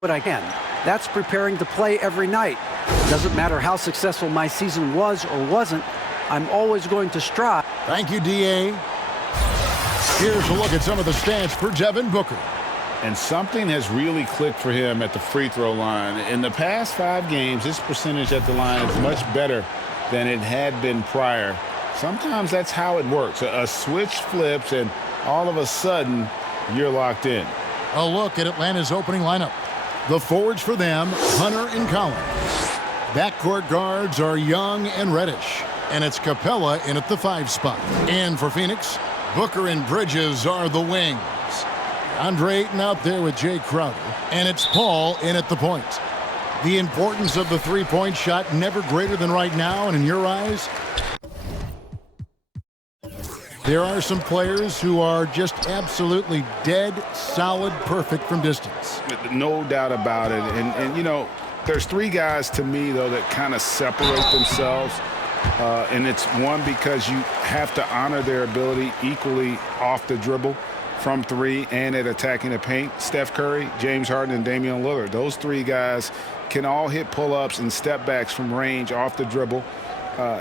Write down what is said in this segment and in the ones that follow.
what I can. That's preparing to play every night. Doesn't matter how successful my season was or wasn't, I'm always going to strive. Thank you, D.A. Here's a look at some of the stats for Devin Booker. And something has really clicked for him at the free throw line. In the past 5 games, his percentage at the line is much better than it had been prior. Sometimes that's how it works. A switch flips, and all of a sudden, you're locked in. A look at Atlanta's opening lineup. The forwards for them, Hunter and Collins. Backcourt guards are Young and Reddish. And it's Capella in at the 5 spot. And for Phoenix, Booker and Bridges are the wings. Andre Ayton out there with Jay Crowder. And it's Paul in at the point. The importance of the three-point shot never greater than right now, and in your eyes? There are some players who are just absolutely dead, solid, perfect from distance. No doubt about it. And you know, there's 3 guys to me, though, that kind of separate themselves. And it's one, because you have to honor their ability equally off the dribble, from 3, and at attacking the paint. Steph Curry, James Harden, and Damian Lillard. Those 3 guys can all hit pull-ups and step-backs from range off the dribble.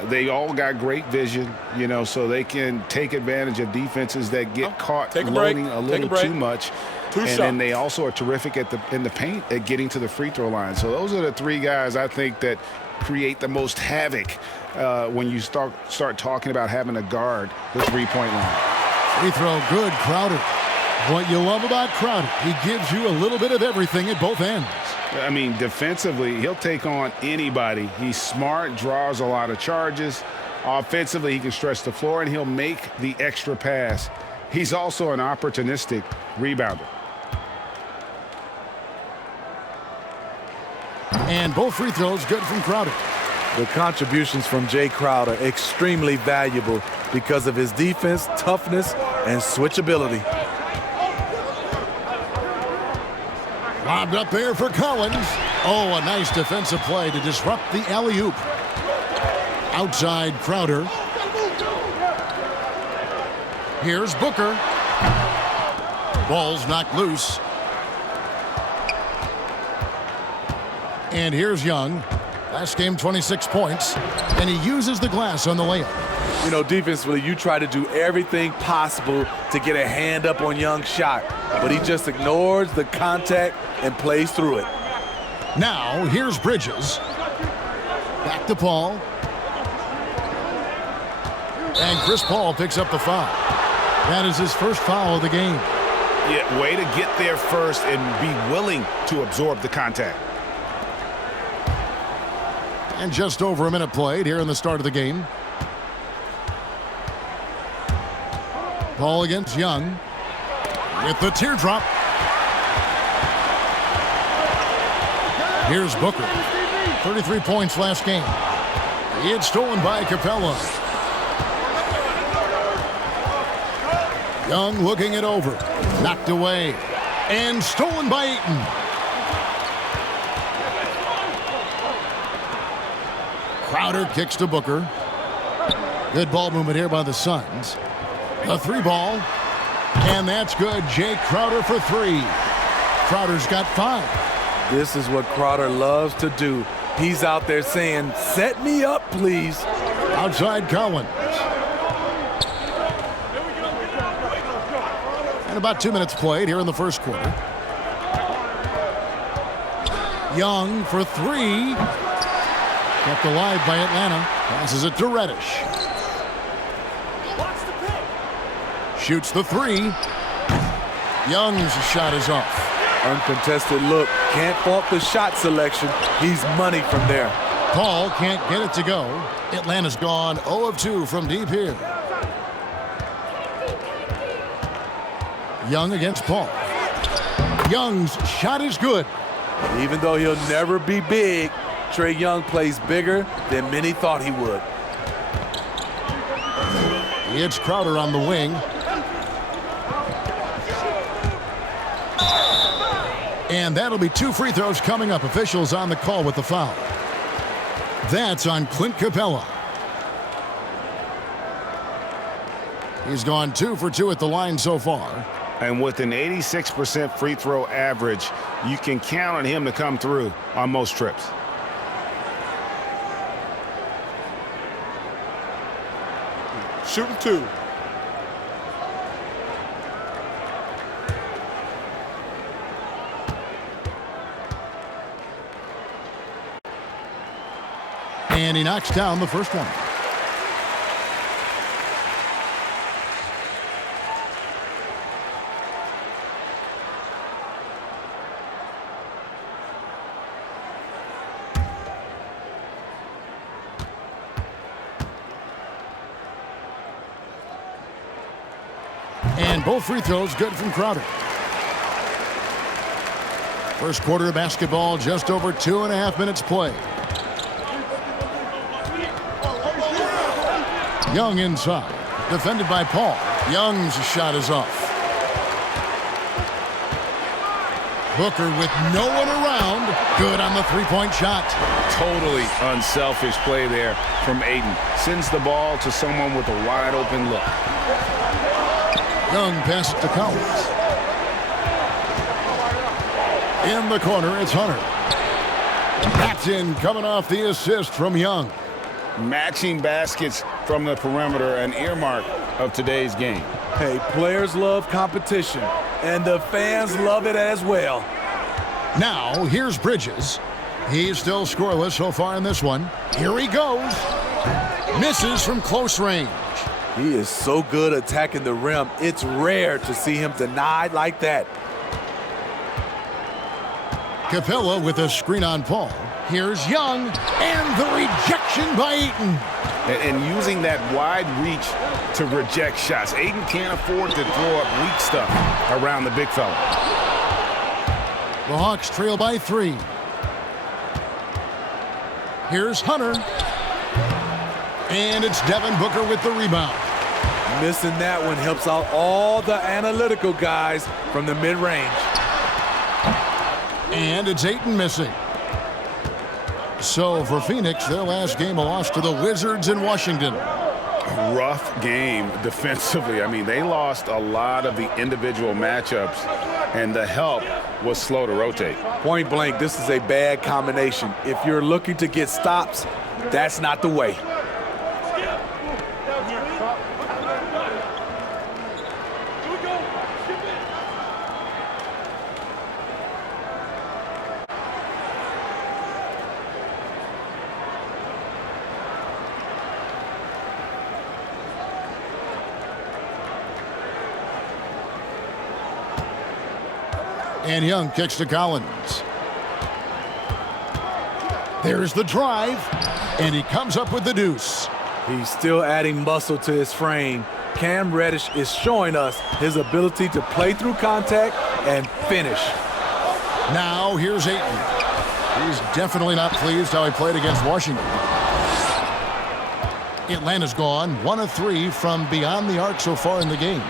They all got great vision, you know, so they can take advantage of defenses that get caught loading a little too much. Then they also are terrific in the paint at getting to the free throw line. So those are the 3 guys I think that create the most havoc when you start talking about having a guard the three-point line. Free throw good, Crowder. What you love about Crowder, he gives you a little bit of everything at both ends. I mean, defensively, he'll take on anybody. He's smart, draws a lot of charges. Offensively, he can stretch the floor, and he'll make the extra pass. He's also an opportunistic rebounder. And both free throws good from Crowder. The contributions from Jay Crowder extremely valuable because of his defense, toughness, and switchability. Lobbed up there for Collins. Oh, a nice defensive play to disrupt the alley-oop. Outside Crowder. Here's Booker. Ball's knocked loose. And here's Young. Last game, 26 points. And he uses the glass on the layup. You know, defensively, you try to do everything possible to get a hand up on Young's shot, but he just ignores the contact and plays through it. Now, here's Bridges. Back to Paul. And Chris Paul picks up the foul. That is his first foul of the game. Yeah, way to get there first and be willing to absorb the contact. And just over a minute played here in the start of the game. Paul against Young. With the teardrop. Here's Booker. 33 points last game. It's stolen by Capella. Young looking it over. Knocked away. And stolen by Ayton. Crowder kicks to Booker. Good ball movement here by the Suns. A 3 ball. And that's good. Jay Crowder for 3. Crowder's got 5. This is what Crowder loves to do. He's out there saying, set me up, please. Outside Collins. And about 2 minutes played here in the first quarter. Young for 3. Kept alive by Atlanta. Passes it to Reddish. Shoots the 3. Young's shot is off. Uncontested look. Can't fault the shot selection. He's money from there. Paul can't get it to go. Atlanta's gone 0 of 2 from deep here. Young against Paul. Young's shot is good. Even though he'll never be big, Trae Young plays bigger than many thought he would. It's Crowder on the wing. And that'll be 2 free throws coming up. Officials on the call with the foul. That's on Clint Capella. He's gone 2 for 2 at the line so far. And with an 86% free throw average, you can count on him to come through on most trips. Shooting 2. And he knocks down the first one. And both free throws good from Crowder. First quarter of basketball, just over 2.5 minutes play. Young inside, defended by Paul. Young's shot is off. Booker with no one around. Good on the three-point shot. Totally unselfish play there from Ayton. Sends the ball to someone with a wide open look. Young passes to Collins. In the corner, it's Hunter. That's in, coming off the assist from Young. Matching baskets from the perimeter, an earmark of today's game. Hey, players love competition, and the fans love it as well. Now, here's Bridges. He's still scoreless so far in this one. Here he goes. Misses from close range. He is so good attacking the rim. It's rare to see him denied like that. Capella with a screen on Paul. Here's Young, and the rejection by Ayton. And using that wide reach to reject shots. Ayton can't afford to throw up weak stuff around the big fella. The Hawks trail by 3. Here's Hunter. And it's Devin Booker with the rebound. Missing that one helps out all the analytical guys from the mid-range. And it's Ayton missing. So for Phoenix, their last game a loss to the Wizards in Washington. Rough game defensively. I mean, they lost a lot of the individual matchups, and the help was slow to rotate. Point blank, this is a bad combination. If you're looking to get stops, that's not the way. And Young kicks to Collins. There's the drive, and he comes up with the deuce. He's still adding muscle to his frame. Cam Reddish is showing us his ability to play through contact and finish. Now here's Ayton. He's definitely not pleased how he played against Washington. Atlanta's gone 1 of 3 from beyond the arc so far in the game.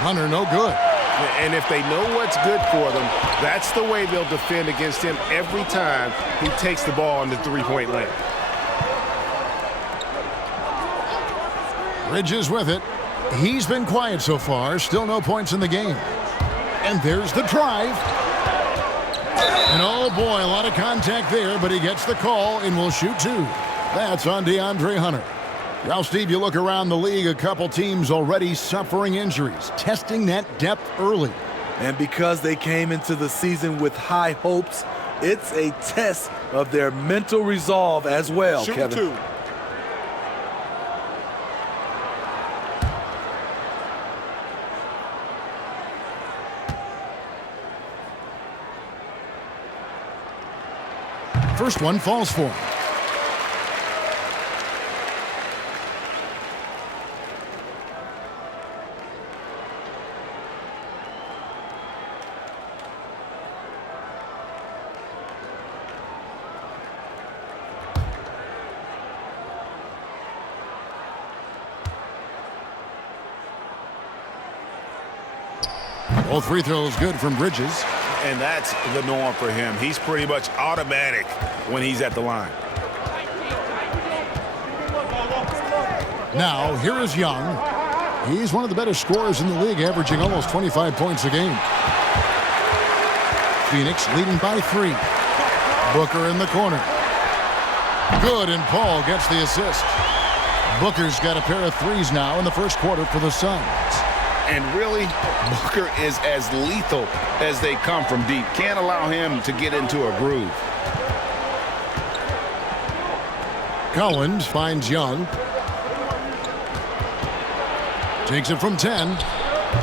Hunter no good. And if they know what's good for them, that's the way they'll defend against him every time he takes the ball in the three-point lane. Bridges with it. He's been quiet so far. Still no points in the game. And there's the drive. And oh boy, a lot of contact there, but he gets the call and will shoot 2. That's on DeAndre Hunter. Now, Steve, you look around the league, a couple teams already suffering injuries, testing that depth early. And because they came into the season with high hopes, it's a test of their mental resolve as well, Shooting Kevin. 2. First one falls for him. Both free throws good from Bridges. And that's the norm for him. He's pretty much automatic when he's at the line. Now, here is Young. He's one of the better scorers in the league, averaging almost 25 points a game. Phoenix leading by 3. Booker in the corner. Good, and Paul gets the assist. Booker's got a pair of threes now in the first quarter for the Suns. And really, Booker is as lethal as they come from deep. Can't allow him to get into a groove. Collins finds Young. Takes it from 10.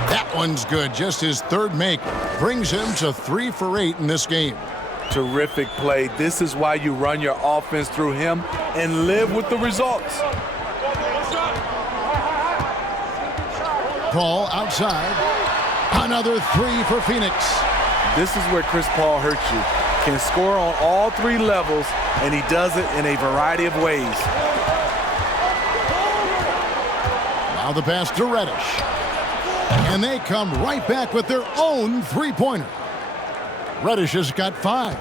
That one's good. Just his third make. Brings him to 3 for 8 in this game. Terrific play. This is why you run your offense through him and live with the results. Paul outside. Another 3 for Phoenix. This is where Chris Paul hurts you. Can score on all 3 levels, and he does it in a variety of ways. Now the pass to Reddish. And they come right back with their own three-pointer. Reddish has got 5.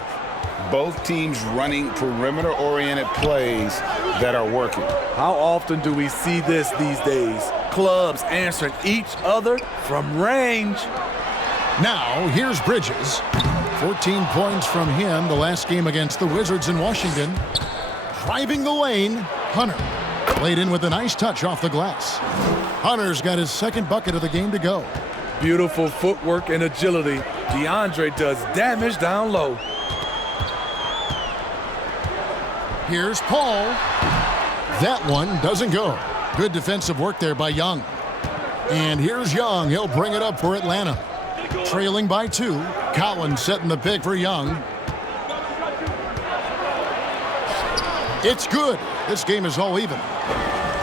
Both teams running perimeter-oriented plays that are working. How often do we see this these days? Clubs answering each other from range. Now, here's Bridges. 14 points from him the last game against the Wizards in Washington. Driving the lane, Hunter. Played in with a nice touch off the glass. Hunter's got his second bucket of the game to go. Beautiful footwork and agility. DeAndre does damage down low. Here's Paul. That one doesn't go. Good defensive work there by Young. And here's Young. He'll bring it up for Atlanta. Trailing by 2. Collins setting the pick for Young. It's good. This game is all even.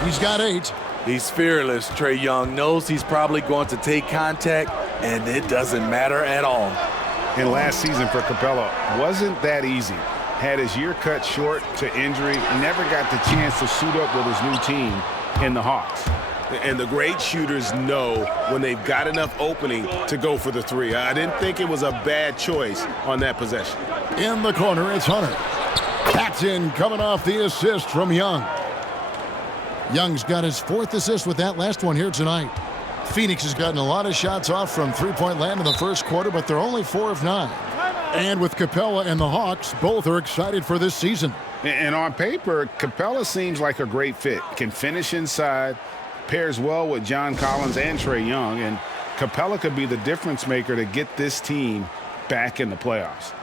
He's got 8. He's fearless. Trae Young knows he's probably going to take contact, and it doesn't matter at all. And last season for Capella wasn't that easy. Had his year cut short to injury, never got the chance to suit up with his new team in the Hawks. And the great shooters know when they've got enough opening to go for the 3. I didn't think it was a bad choice on that possession. In the corner, it's Hunter. That's in, coming off the assist from Young. Young's got his 4th assist with that last one here tonight. Phoenix has gotten a lot of shots off from three-point land in the first quarter, but they're only 4 of 9. And with Capella and the Hawks, both are excited for this season. And on paper, Capella seems like a great fit. Can finish inside, pairs well with John Collins and Trae Young, and Capella could be the difference maker to get this team back in the playoffs.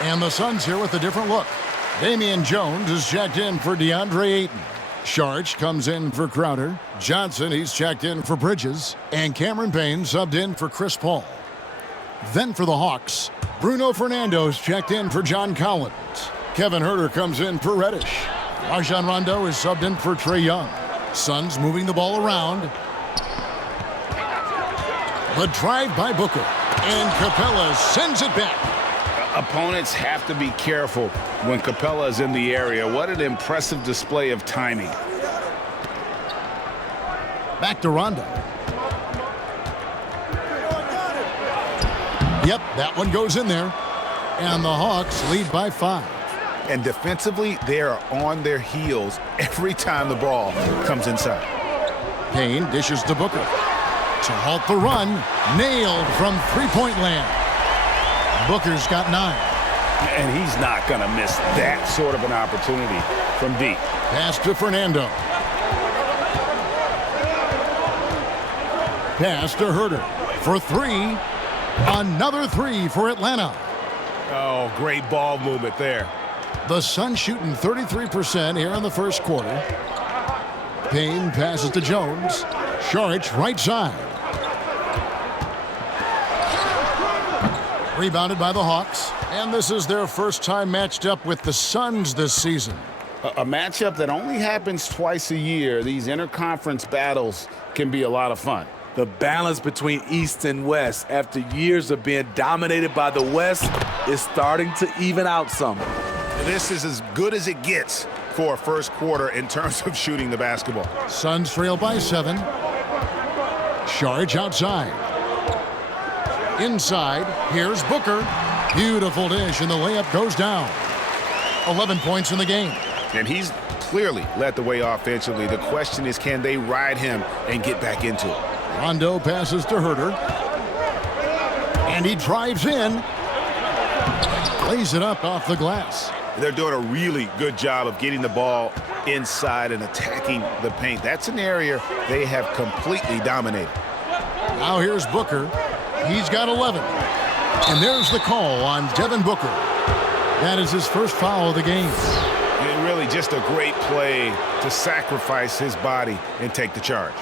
And the Suns here with a different look. Damian Jones is checked in for DeAndre Ayton. Sharch comes in for Crowder. Johnson, he's checked in for Bridges. And Cameron Payne subbed in for Chris Paul. Then for the Hawks, Bruno Fernando's checked in for John Collins. Kevin Huerter comes in for Reddish. Rajon Rondo is subbed in for Trae Young. Suns moving the ball around. The drive by Booker. And Capella sends it back. Opponents have to be careful when Capella is in the area. What an impressive display of timing. Back to Rondo. Yep, that one goes in there. And the Hawks lead by 5. And defensively, they are on their heels every time the ball comes inside. Payne dishes to Booker. To halt the run, nailed from three-point land. Booker's got 9. And he's not going to miss that sort of an opportunity from deep. Pass to Fernando. Pass to Herter for 3. Another 3 for Atlanta. Oh, great ball movement there. The Suns shooting 33% here in the first quarter. Payne passes to Jones. Saric right side. Rebounded by the Hawks. And this is their first time matched up with the Suns this season. A matchup that only happens twice a year. These interconference battles can be a lot of fun. The balance between East and West after years of being dominated by the West is starting to even out some. This is as good as it gets for a first quarter in terms of shooting the basketball. Suns trail by 7. Saric outside. Inside, here's Booker. Beautiful dish, and the layup goes down. 11 points in the game. And he's clearly led the way offensively. The question is, can they ride him and get back into it? Rondo passes to Herter. And he drives in. Lays it up off the glass. They're doing a really good job of getting the ball inside and attacking the paint. That's an area they have completely dominated. Now here's Booker. He's got 11. And there's the call on Devin Booker. That is his first foul of the game. And really just a great play to sacrifice his body and take the charge.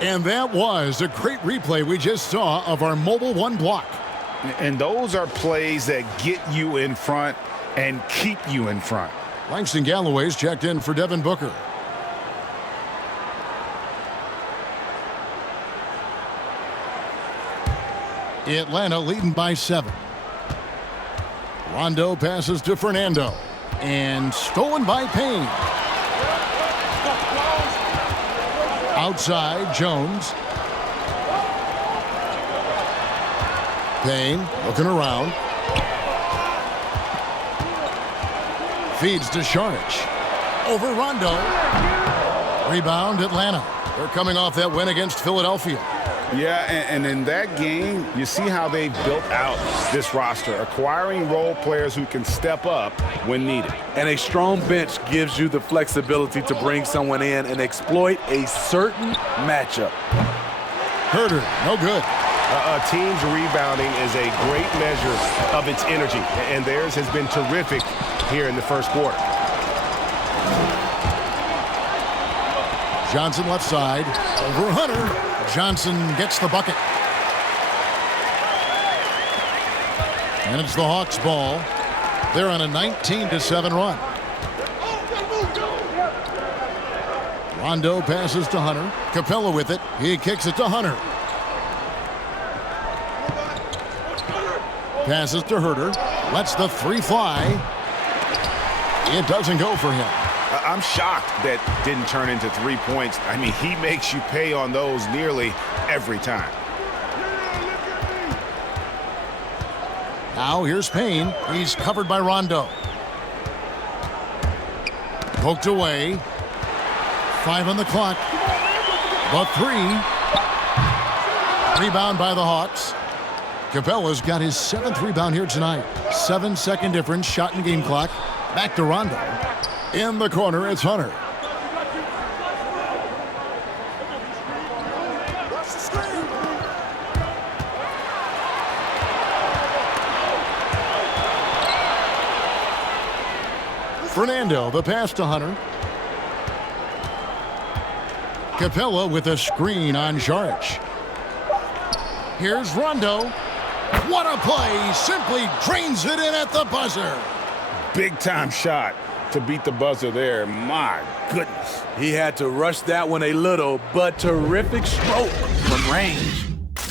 And that was a great replay we just saw of our Mobile One block. And those are plays that get you in front and keep you in front. Langston Galloway's checked in for Devin Booker. Atlanta leading by 7. Rondo passes to Fernando. And stolen by Payne. Outside, Jones. Payne looking around. Feeds to Saric. Over Rondo. Rebound, Atlanta. They're coming off that win against Philadelphia. Yeah, and in that game, you see how they built out this roster, acquiring role players who can step up when needed. And a strong bench gives you the flexibility to bring someone in and exploit a certain matchup. Herter, no good. A team's rebounding is a great measure of its energy, and theirs has been terrific here in the first quarter. Johnson left side, over Hunter. Johnson gets the bucket. And it's the Hawks' ball. They're on a 19-7 run. Rondo passes to Hunter. Capella with it. He kicks it to Hunter. Passes to Herter. Lets the 3 fly. It doesn't go for him. I'm shocked that didn't turn into 3 points. I mean, he makes you pay on those nearly every time. Now here's Payne. He's covered by Rondo. Poked away. 5 on the clock. The 3. Rebound by the Hawks. Capella's got his 7th rebound here tonight. 7-second difference, shot in game clock. Back to Rondo. In the corner, it's Hunter. Fernando, the pass to Hunter. Capella with a screen on Saric. Here's Rondo. What a play! Simply drains it in at the buzzer. Big time shot to beat the buzzer there. My goodness. He had to rush that one a little, but terrific stroke from range.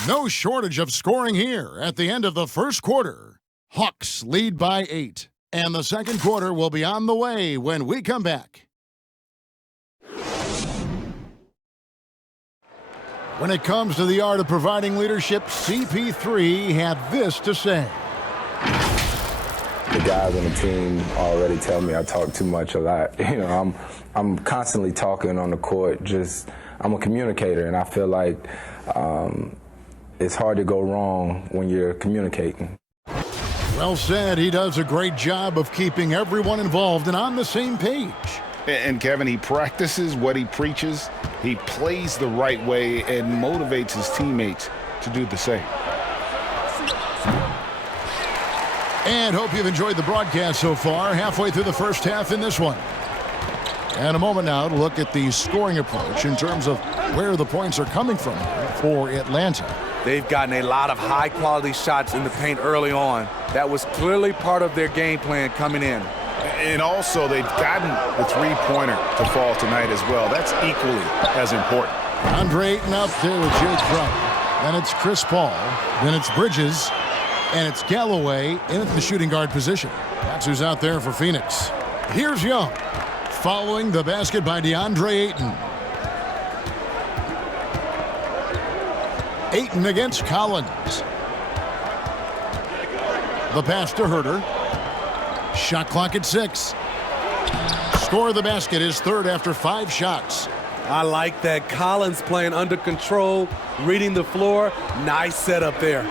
No shortage of scoring here at the end of the first quarter. Hawks lead by 8. And the second quarter will be on the way when we come back. When it comes to the art of providing leadership, CP3 had this to say. The guys on the team already tell me I talk too much a lot. You know, I'm constantly talking on the court. I'm a communicator, and I feel like it's hard to go wrong when you're communicating. Well said. He does a great job of keeping everyone involved and on the same page. And Kevin, he practices what he preaches. He plays the right way and motivates his teammates to do the same. And hope you've enjoyed the broadcast so far. Halfway through the first half in this one. And a moment now to look at the scoring approach in terms of where the points are coming from for Atlanta. They've gotten a lot of high-quality shots in the paint early on. That was clearly part of their game plan coming in. And also, they've gotten the three-pointer to fall tonight as well. That's equally as important. Andre Ayton up there with Jay Crowder. Then it's Chris Paul. Then it's Bridges. And it's Galloway in at the shooting guard position. That's who's out there for Phoenix. Here's Young. Following the basket by DeAndre Ayton. Ayton against Collins. The pass to Herter. Shot clock at 6. Score of the basket is third after 5 shots. I like that. Collins playing under control, reading the floor. Nice setup there.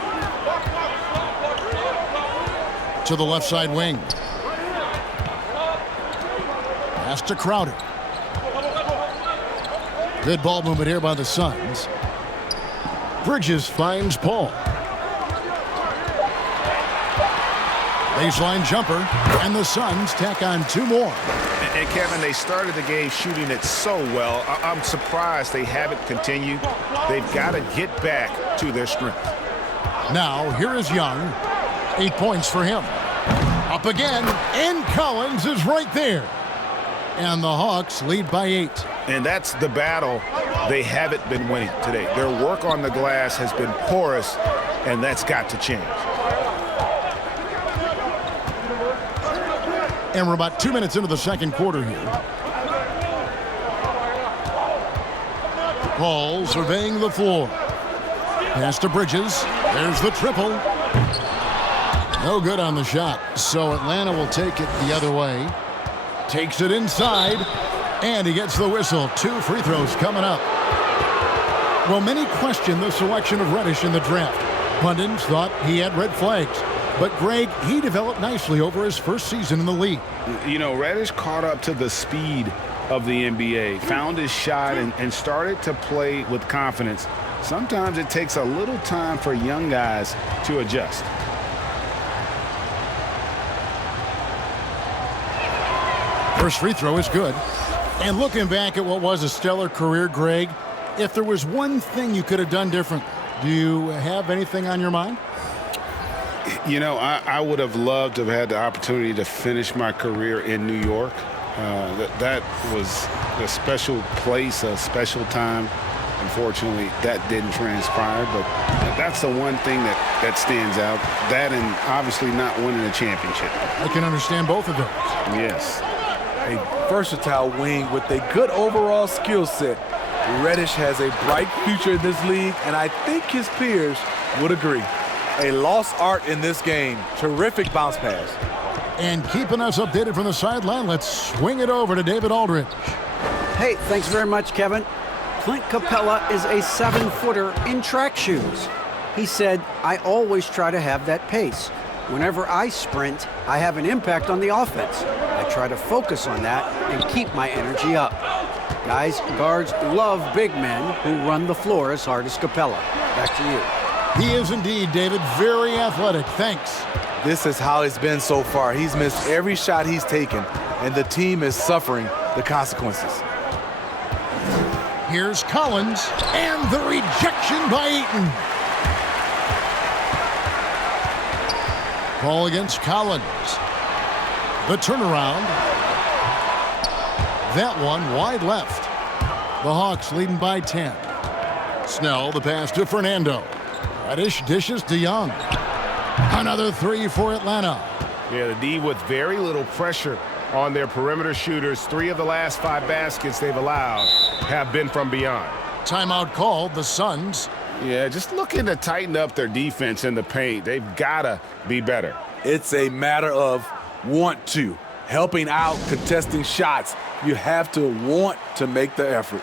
To the left side wing. Pass to Crowder. Good ball movement here by the Suns. Bridges finds Paul. Baseline jumper, and the Suns tack on 2 more. And Kevin, they started the game shooting it so well. I'm surprised they haven't continued. They've got to get back to their strength. Now, here is Young. 8 points for him. Up again, and Collins is right there. And the Hawks lead by 8. And that's the battle they haven't been winning today. Their work on the glass has been porous, and that's got to change. And we're about 2 minutes into the second quarter here. Paul surveying the floor. Pass to Bridges. There's the triple. No good on the shot. So Atlanta will take it the other way. Takes it inside. And he gets the whistle. 2 free throws coming up. Well, many question the selection of Reddish in the draft. Pundits thought he had red flags. But, Greg, he developed nicely over his first season in the league. You know, Reddish caught up to the speed of the NBA, found his shot, and started to play with confidence. Sometimes it takes a little time for young guys to adjust. First free throw is good. And looking back at what was a stellar career, Greg, if there was one thing you could have done different, do you have anything on your mind? You know, I would have loved to have had the opportunity to finish my career in New York. That was a special place, a special time. Unfortunately, that didn't transpire, but that's the one thing that stands out. That and obviously not winning a championship. I can understand both of those. Yes. A versatile wing with a good overall skill set. Reddish has a bright future in this league, and I think his peers would agree. A lost art in this game. Terrific bounce pass. And keeping us updated from the sideline, let's swing it over to David Aldridge. Hey, thanks very much, Kevin. Clint Capella is a 7-footer in track shoes. He said, I always try to have that pace. Whenever I sprint, I have an impact on the offense. I try to focus on that and keep my energy up. Guys, guards love big men who run the floor as hard as Capella. Back to you. He is indeed, David, very athletic. Thanks. This is how it's been so far. He's missed every shot he's taken, and the team is suffering the consequences. Here's Collins, and the rejection by Ayton. Ball against Collins. The turnaround. That one wide left. The Hawks leading by 10. Snell, the pass to Fernando. Reddish dishes to Young. Another 3 for Atlanta. Yeah, the D with very little pressure on their perimeter shooters. 3 of the last 5 baskets they've allowed have been from beyond. Timeout called, the Suns. Yeah, just looking to tighten up their defense in the paint. They've got to be better. It's a matter of want to. Helping out, contesting shots. You have to want to make the effort.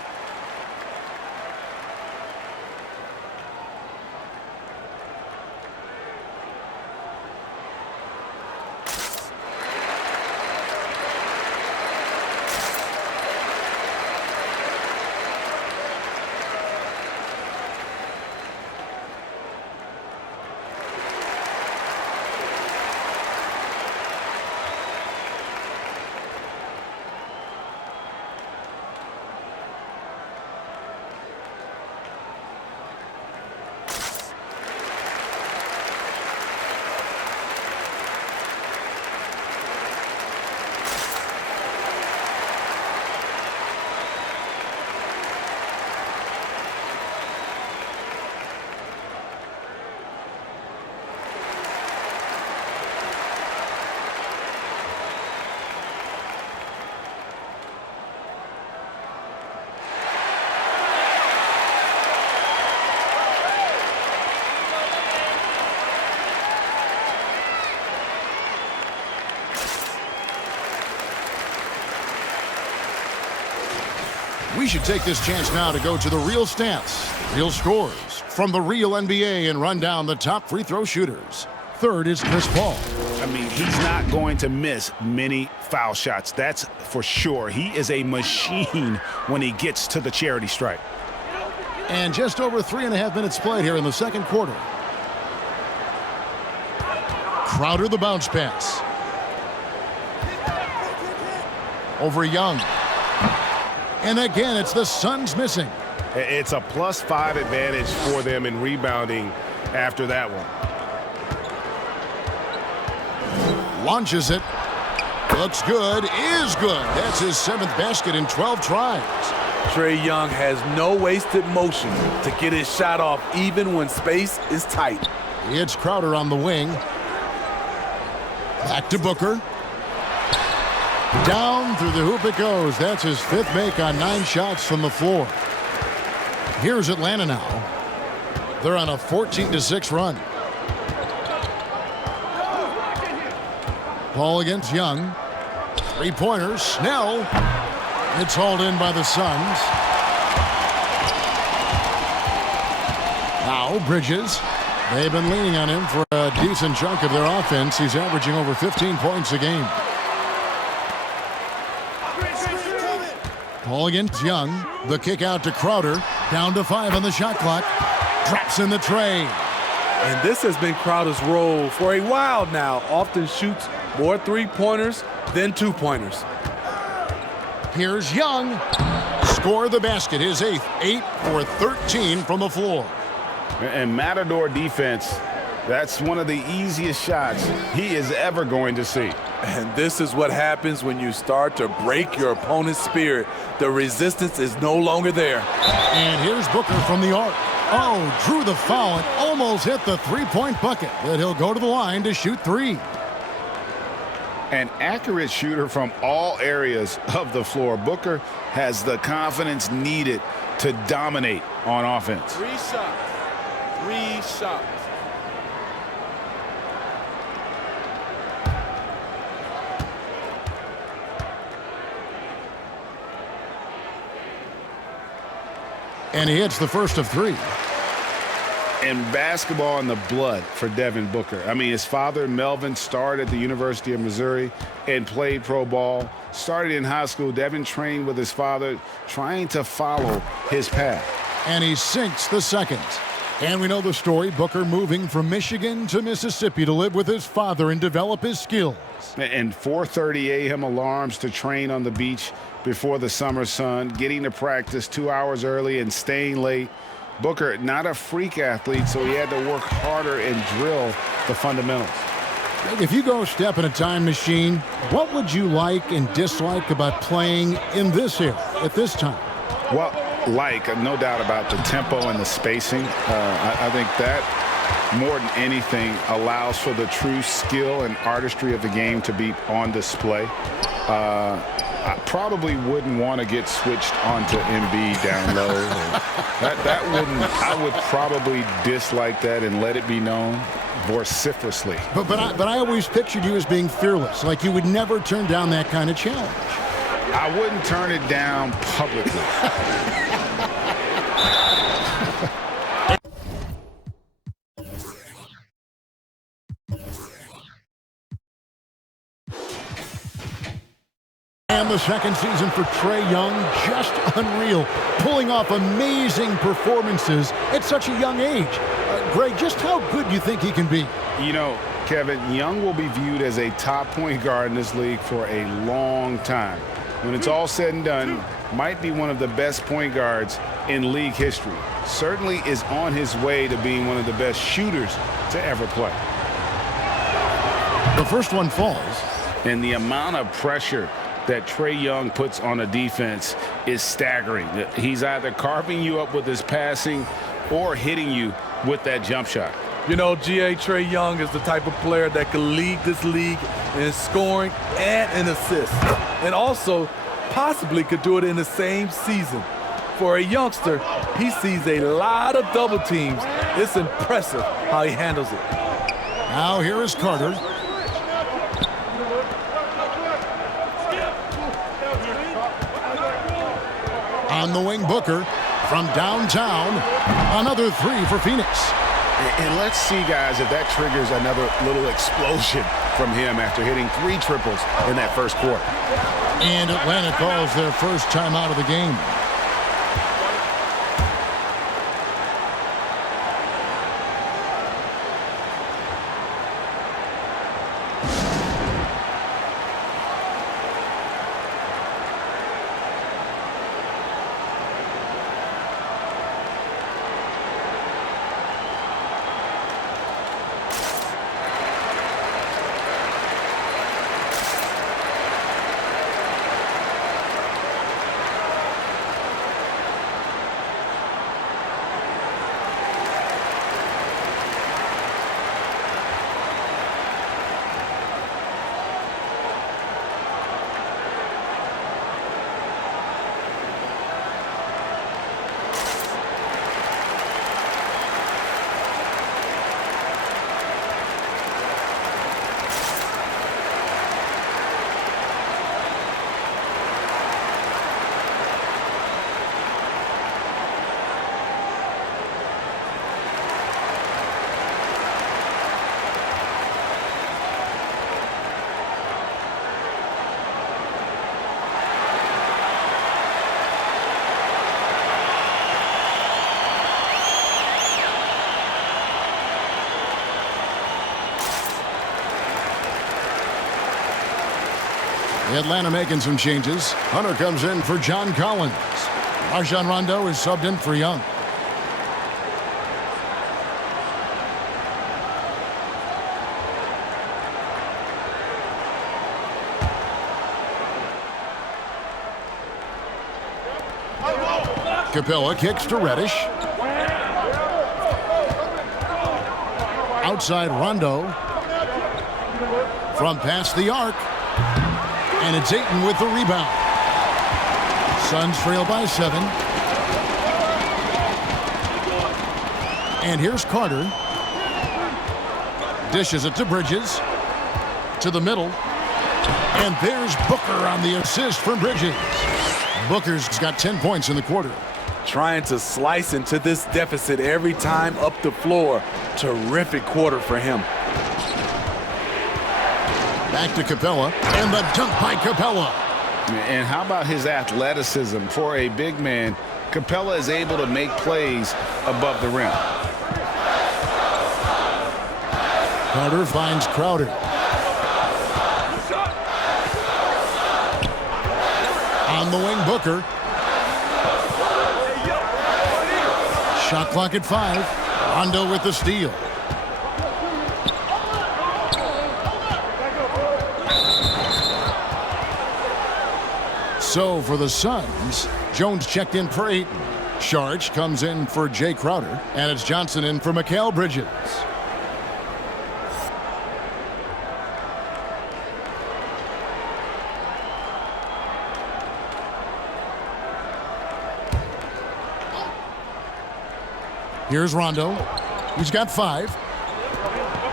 We should take this chance now to go to the real stats, the real scores from the real NBA and run down the top free throw shooters. Third is Chris Paul. I mean, he's not going to miss many foul shots. That's for sure. He is a machine when he gets to the charity stripe. And just over 3.5 minutes played here in the second quarter. Crowder the bounce pass. Over Young. And again, it's the Suns missing. It's a +5 advantage for them in rebounding after that one. Launches it. Looks good. Is good. That's his 7th basket in 12 tries. Trae Young has no wasted motion to get his shot off even when space is tight. It's Crowder on the wing. Back to Booker. Down through the hoop it goes. That's his 5th make on 9 shots from the floor. Here's Atlanta now. They're on a 14-6 run. Paul against Young. 3-pointers. Snell. It's hauled in by the Suns. Now Bridges. They've been leaning on him for a decent chunk of their offense. He's averaging over 15 points a game. Paul against Young. The kick out to Crowder. Down to 5 on the shot clock. Drops in the tray. And this has been Crowder's role for a while now. Often shoots more 3-pointers than 2-pointers. Here's Young. Score the basket. His 8th. 8 for 13 from the floor. And Matador defense, that's one of the easiest shots he is ever going to see. And this is what happens when you start to break your opponent's spirit. The resistance is no longer there. And here's Booker from the arc. Oh, drew the foul and almost hit the 3-point bucket. But he'll go to the line to shoot 3. An accurate shooter from all areas of the floor. Booker has the confidence needed to dominate on offense. 3 shots. 3 shots. And he hits the first of 3. And basketball in the blood for Devin Booker. I mean, his father, Melvin, started at the University of Missouri and played pro ball. Started in high school. Devin trained with his father, trying to follow his path. And he sinks the second. And we know the story, Booker moving from Michigan to Mississippi to live with his father and develop his skills. And 4:30 a.m. alarms to train on the beach before the summer sun, getting to practice 2 hours early and staying late. Booker, not a freak athlete, so he had to work harder and drill the fundamentals. If you go step in a time machine, what would you like and dislike about playing in this era at this time? Well, no doubt about the tempo and the spacing. I think that more than anything allows for the true skill and artistry of the game to be on display. I probably wouldn't want to get switched onto MB down low. I would probably dislike that and let it be known vociferously. But I always pictured you as being fearless, like you would never turn down that kind of challenge. I wouldn't turn it down publicly. And the second season for Trae Young, just unreal, pulling off amazing performances at such a young age. Greg, just how good do you think he can be? You know, Kevin, Young will be viewed as a top point guard in this league for a long time. When it's all said and done, might be one of the best point guards in league history. Certainly is on his way to being one of the best shooters to ever play. The first one falls. And the amount of pressure that Trae Young puts on a defense is staggering. He's either carving you up with his passing or hitting you with that jump shot. You know, Trae Young is the type of player that can lead this league in scoring and in assists. And also possibly could do it in the same season. For a youngster, he sees a lot of double teams. It's impressive how he handles it. Now here is Carter. On the wing, Booker. From downtown, another three for Phoenix. And let's see, guys, if that triggers another little explosion from him after hitting 3 triples in that first quarter. And Atlanta calls their first timeout of the game. Atlanta making some changes. Hunter comes in for John Collins. Rajon Rondo is subbed in for Young. Capella kicks to Reddish. Outside Rondo. From past the arc. And it's Ayton with the rebound. Suns trail by 7. And here's Carter. Dishes it to Bridges. To the middle. And there's Booker on the assist from Bridges. Booker's got 10 points in the quarter. Trying to slice into this deficit every time up the floor. Terrific quarter for him. Back to Capella, and the dunk by Capella. And how about his athleticism? For a big man, Capella is able to make plays above the rim. Carter finds Crowder. On the wing, Booker. Shot clock at 5. Rondo with the steal. So for the Suns, Jones checked in for Ayton. Sharch comes in for Jay Crowder. And it's Johnson in for Mikal Bridges. Here's Rondo. He's got 5.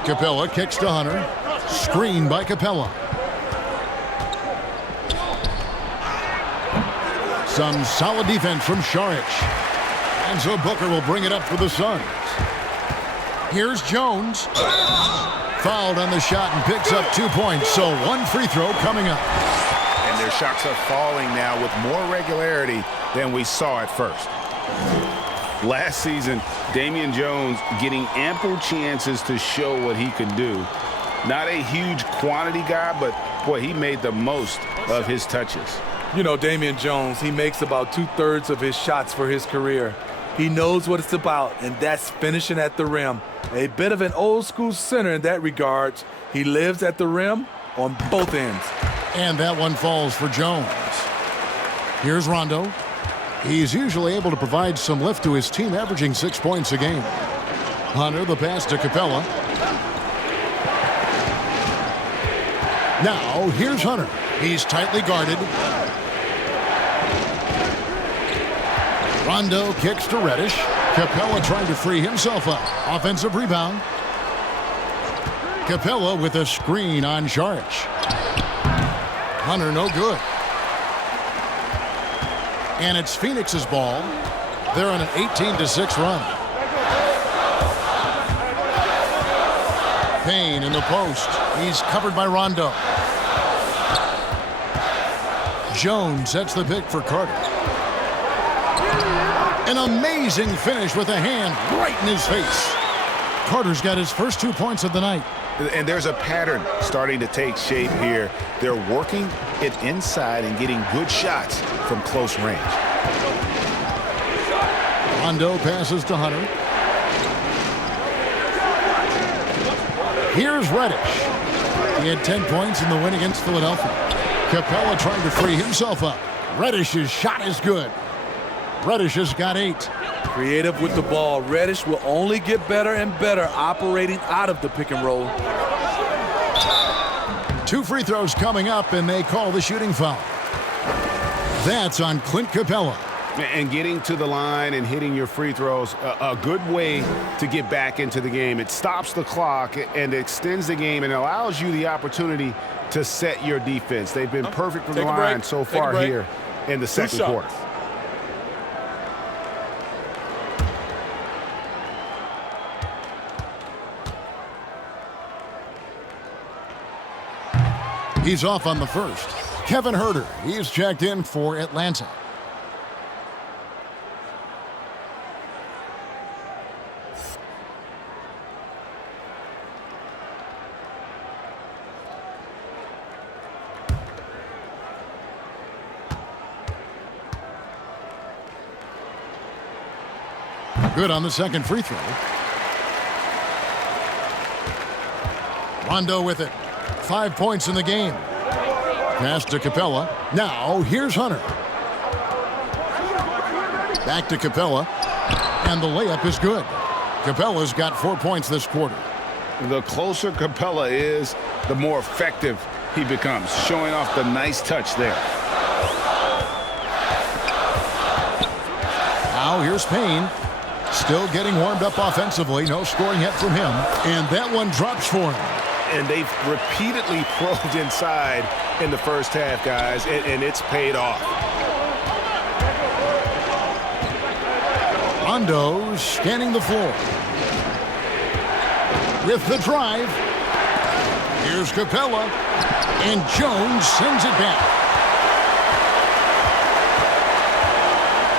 Capella kicks to Hunter. Screen by Capella. Some solid defense from Saric. And so Booker will bring it up for the Suns. Here's Jones. Fouled on the shot and picks up 2 points. So 1 free throw coming up. And their shots are falling now with more regularity than we saw at first. Last season, Damian Jones getting ample chances to show what he could do. Not a huge quantity guy, but boy, he made the most of his touches. You know, Damian Jones, he makes about 2/3 of his shots for his career. He knows what it's about, and that's finishing at the rim. A bit of an old school center in that regard. He lives at the rim on both ends. And that one falls for Jones. Here's Rondo. He's usually able to provide some lift to his team, averaging 6 points a game. Hunter, the pass to Capella. Now, here's Hunter. He's tightly guarded. Rondo kicks to Reddish. Capella trying to free himself up. Offensive rebound. Capella with a screen on Saric. Hunter no good. And it's Phoenix's ball. They're on an 18-6 run. Payne in the post. He's covered by Rondo. Jones sets the pick for Carter. An amazing finish with a hand right in his face. Carter's got his first 2 points of the night. And there's a pattern starting to take shape here. They're working it inside and getting good shots from close range. Rondo passes to Hunter. Here's Reddish. He had 10 points in the win against Philadelphia. Capella trying to free himself up. Reddish's shot is good. Reddish has got 8. Creative with the ball. Reddish will only get better and better operating out of the pick and roll. 2 free throws coming up, and they call the shooting foul. That's on Clint Capella. And getting to the line and hitting your free throws, a good way to get back into the game. It stops the clock and extends the game and allows you the opportunity to set your defense. They've been perfect from the line so far here in the second quarter. He's off on the first. Kevin Huerter, he is checked in for Atlanta. Good on the second free throw. Rondo with it. 5 points in the game. Pass to Capella. Now here's Hunter. Back to Capella. And the layup is good. Capella's got 4 points this quarter. The closer Capella is, the more effective he becomes, showing off the nice touch there. Now here's Payne. Still getting warmed up offensively. No scoring yet from him. And that one drops for him. And they've repeatedly probed inside in the first half, guys, and it's paid off. Rondo scanning the floor. With the drive. Here's Capella. And Jones sends it back.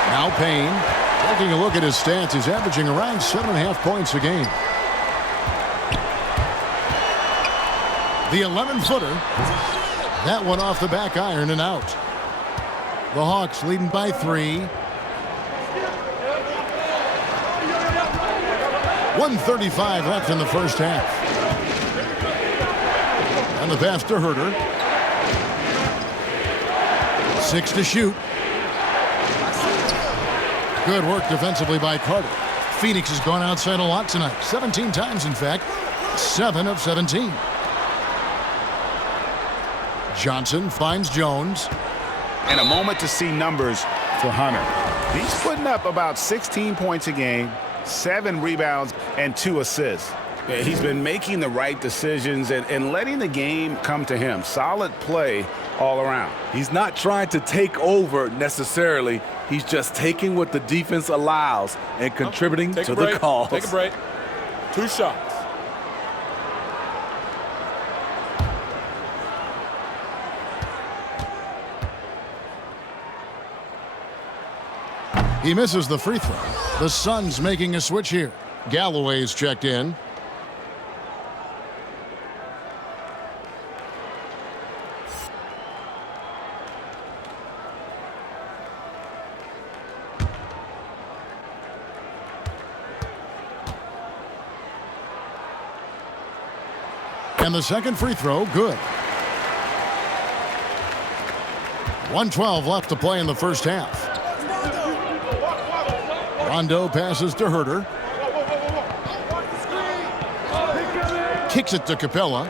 Now Payne. Taking a look at his stats, he's averaging around 7.5 points a game. The 11-footer. That one off the back iron and out. The Hawks leading by 3. 1:35 left in the first half. And the pass to Huerter. 6 to shoot. Good work defensively by Carter. Phoenix has gone outside a lot tonight. 17 times, in fact. 7 of 17. Johnson finds Jones. And a moment to see numbers for Hunter. He's putting up about 16 points a game, 7 rebounds, and 2 assists. He's been making the right decisions and letting the game come to him. Solid play all around. He's not trying to take over necessarily. He's just taking what the defense allows and contributing to the cause. Take a break. 2 shots. He misses the free throw. The Suns making a switch here. Galloway's checked in. And the second free throw, good. 1:12 left to play in the first half. Rondo passes to Huerter. Kicks it to Capella.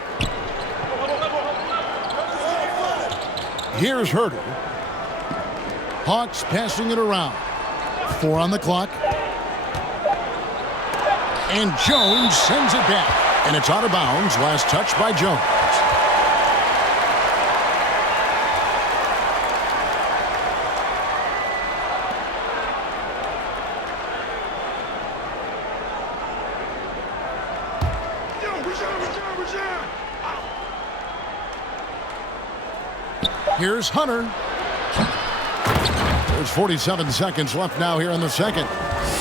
Here's Huerter. Hawks passing it around. 4 on the clock. And Jones sends it back. And it's out of bounds. Last touch by Jones. Here's Hunter. There's 47 seconds left now here in the second.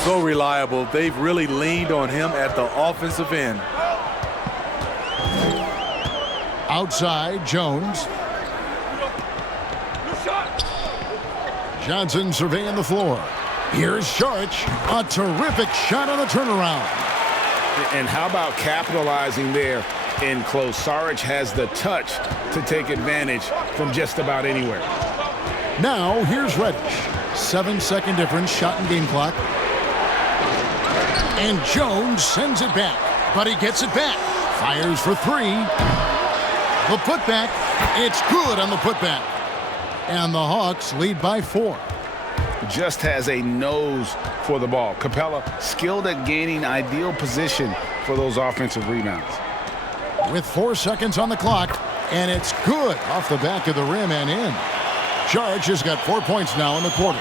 So reliable. They've really leaned on him at the offensive end. Outside, Jones. Johnson surveying the floor. Here's Sharch. A terrific shot on the turnaround. And how about capitalizing there in close? Saric has the touch to take advantage from just about anywhere. Now, here's Reddish. 7-second difference, shot and game clock. And Jones sends it back, but he gets it back. Fires for three. The putback, it's good on the putback. And the Hawks lead by 4. Just has a nose for the ball. Capella skilled at gaining ideal position for those offensive rebounds. With 4 seconds on the clock, and it's good off the back of the rim and in. Sharch has got 4 points now in the quarter.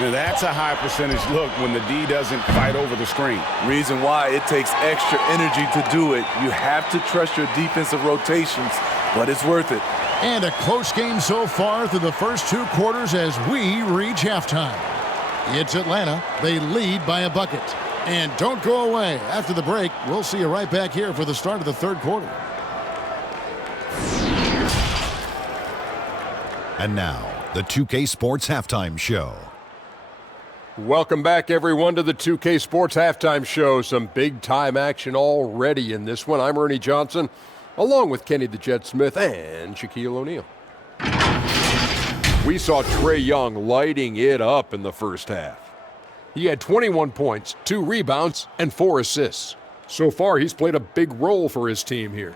Now that's a high percentage look when the D doesn't fight over the screen. Reason why it takes extra energy to do it. You have to trust your defensive rotations, but it's worth it. And a close game so far through the first 2 quarters as we reach halftime. It's Atlanta. They lead by a bucket. And don't go away. After the break, we'll see you right back here for the start of the third quarter. And now, the 2K Sports Halftime Show. Welcome back, everyone, to the 2K Sports Halftime Show. Some big-time action already in this one. I'm Ernie Johnson, along with Kenny the Jet Smith and Shaquille O'Neal. We saw Trae Young lighting it up in the first half. He had 21 points, 2 rebounds, and 4 assists. So far, he's played a big role for his team here.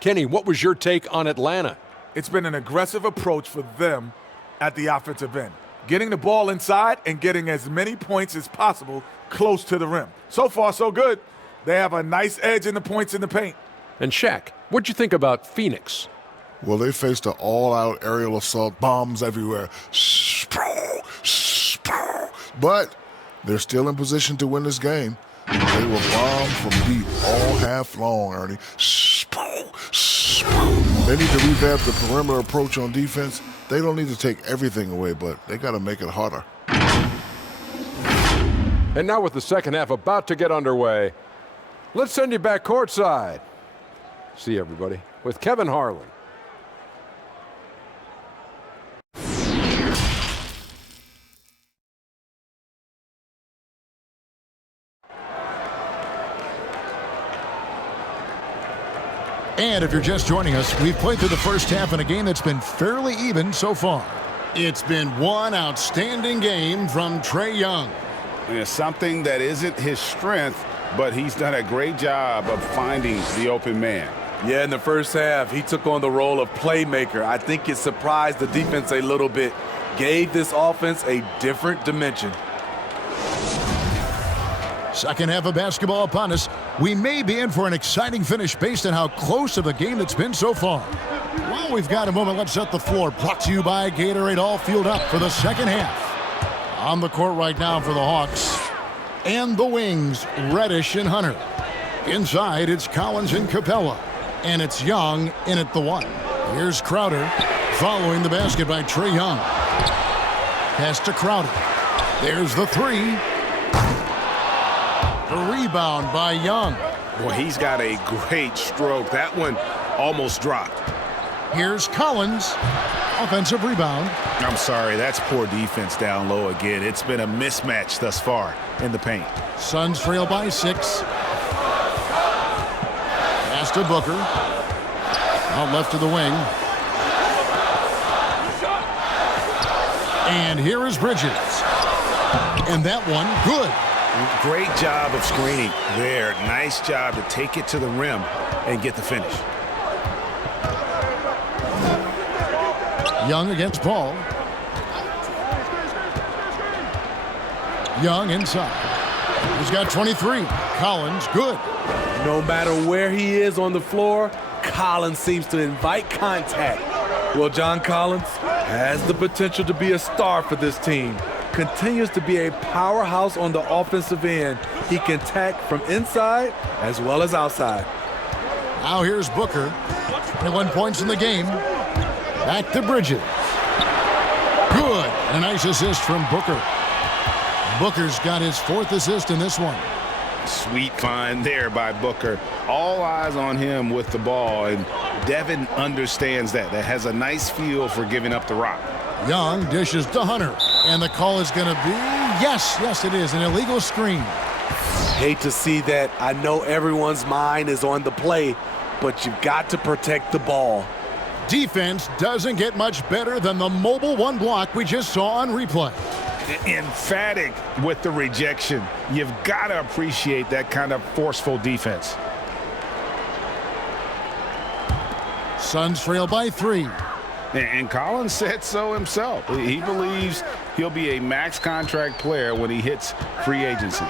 Kenny, what was your take on Atlanta? It's been an aggressive approach for them at the offensive end. Getting the ball inside and getting as many points as possible close to the rim. So far, so good. They have a nice edge in the points in the paint. And Shaq, what'd you think about Phoenix? Well, they faced an all-out aerial assault, bombs everywhere. But they're still in position to win this game. They were bombed from deep all half long, Ernie. They need to revamp the perimeter approach on defense. They don't need to take everything away, but they got to make it harder. And now with the second half about to get underway, let's send you back courtside. See everybody with Kevin Harlan. And if you're just joining us, we've played through the first half in a game that's been fairly even so far. It's been one outstanding game from Trae Young. It's something that isn't his strength, but he's done a great job of finding the open man. Yeah, in the first half, he took on the role of playmaker. I think it surprised the defense a little bit, gave this offense a different dimension. Second half of basketball upon us. We may be in for an exciting finish based on how close of the game it's been so far. Well, we've got a moment. Let's set the floor. Brought to you by Gatorade, all fueled up for the second half. On the court right now for the Hawks. And the wings, Reddish and Hunter. Inside, it's Collins and Capella. And it's Young in at the 1. Here's Crowder following the basket by Trae Young. Pass to Crowder. There's the 3. The rebound by Young. Boy, he's got a great stroke. That one almost dropped. Here's Collins. Offensive rebound. I'm sorry, that's poor defense down low again. It's been a mismatch thus far in the paint. Suns trail by 6. Pass to Booker. Out left to the wing. And here is Bridges. And that one, good. Great job of screening there. Nice job to take it to the rim and get the finish. Young against Paul. Young inside. He's got 23. Collins, good. No matter where he is on the floor, Collins seems to invite contact. Well, John Collins has the potential to be a star for this team. Continues to be a powerhouse on the offensive end. He can attack from inside as well as outside. Now here's Booker. 21 points in the game. Back to Bridges. Good. And a nice assist from Booker. Booker's got his 4th assist in this one. Sweet find there by Booker. All eyes on him with the ball, and Devin understands that. That has a nice feel for giving up the rock. Young dishes to Hunter, and the call is going to be, yes, it is, an illegal screen. Hate to see that. I know everyone's mind is on the play, but you've got to protect the ball. Defense doesn't get much better than the mobile one block we just saw on replay. Emphatic with the rejection. You've got to appreciate that kind of forceful defense. Suns trail by 3. And Collins said so himself. He believes he'll be a max contract player when he hits free agency.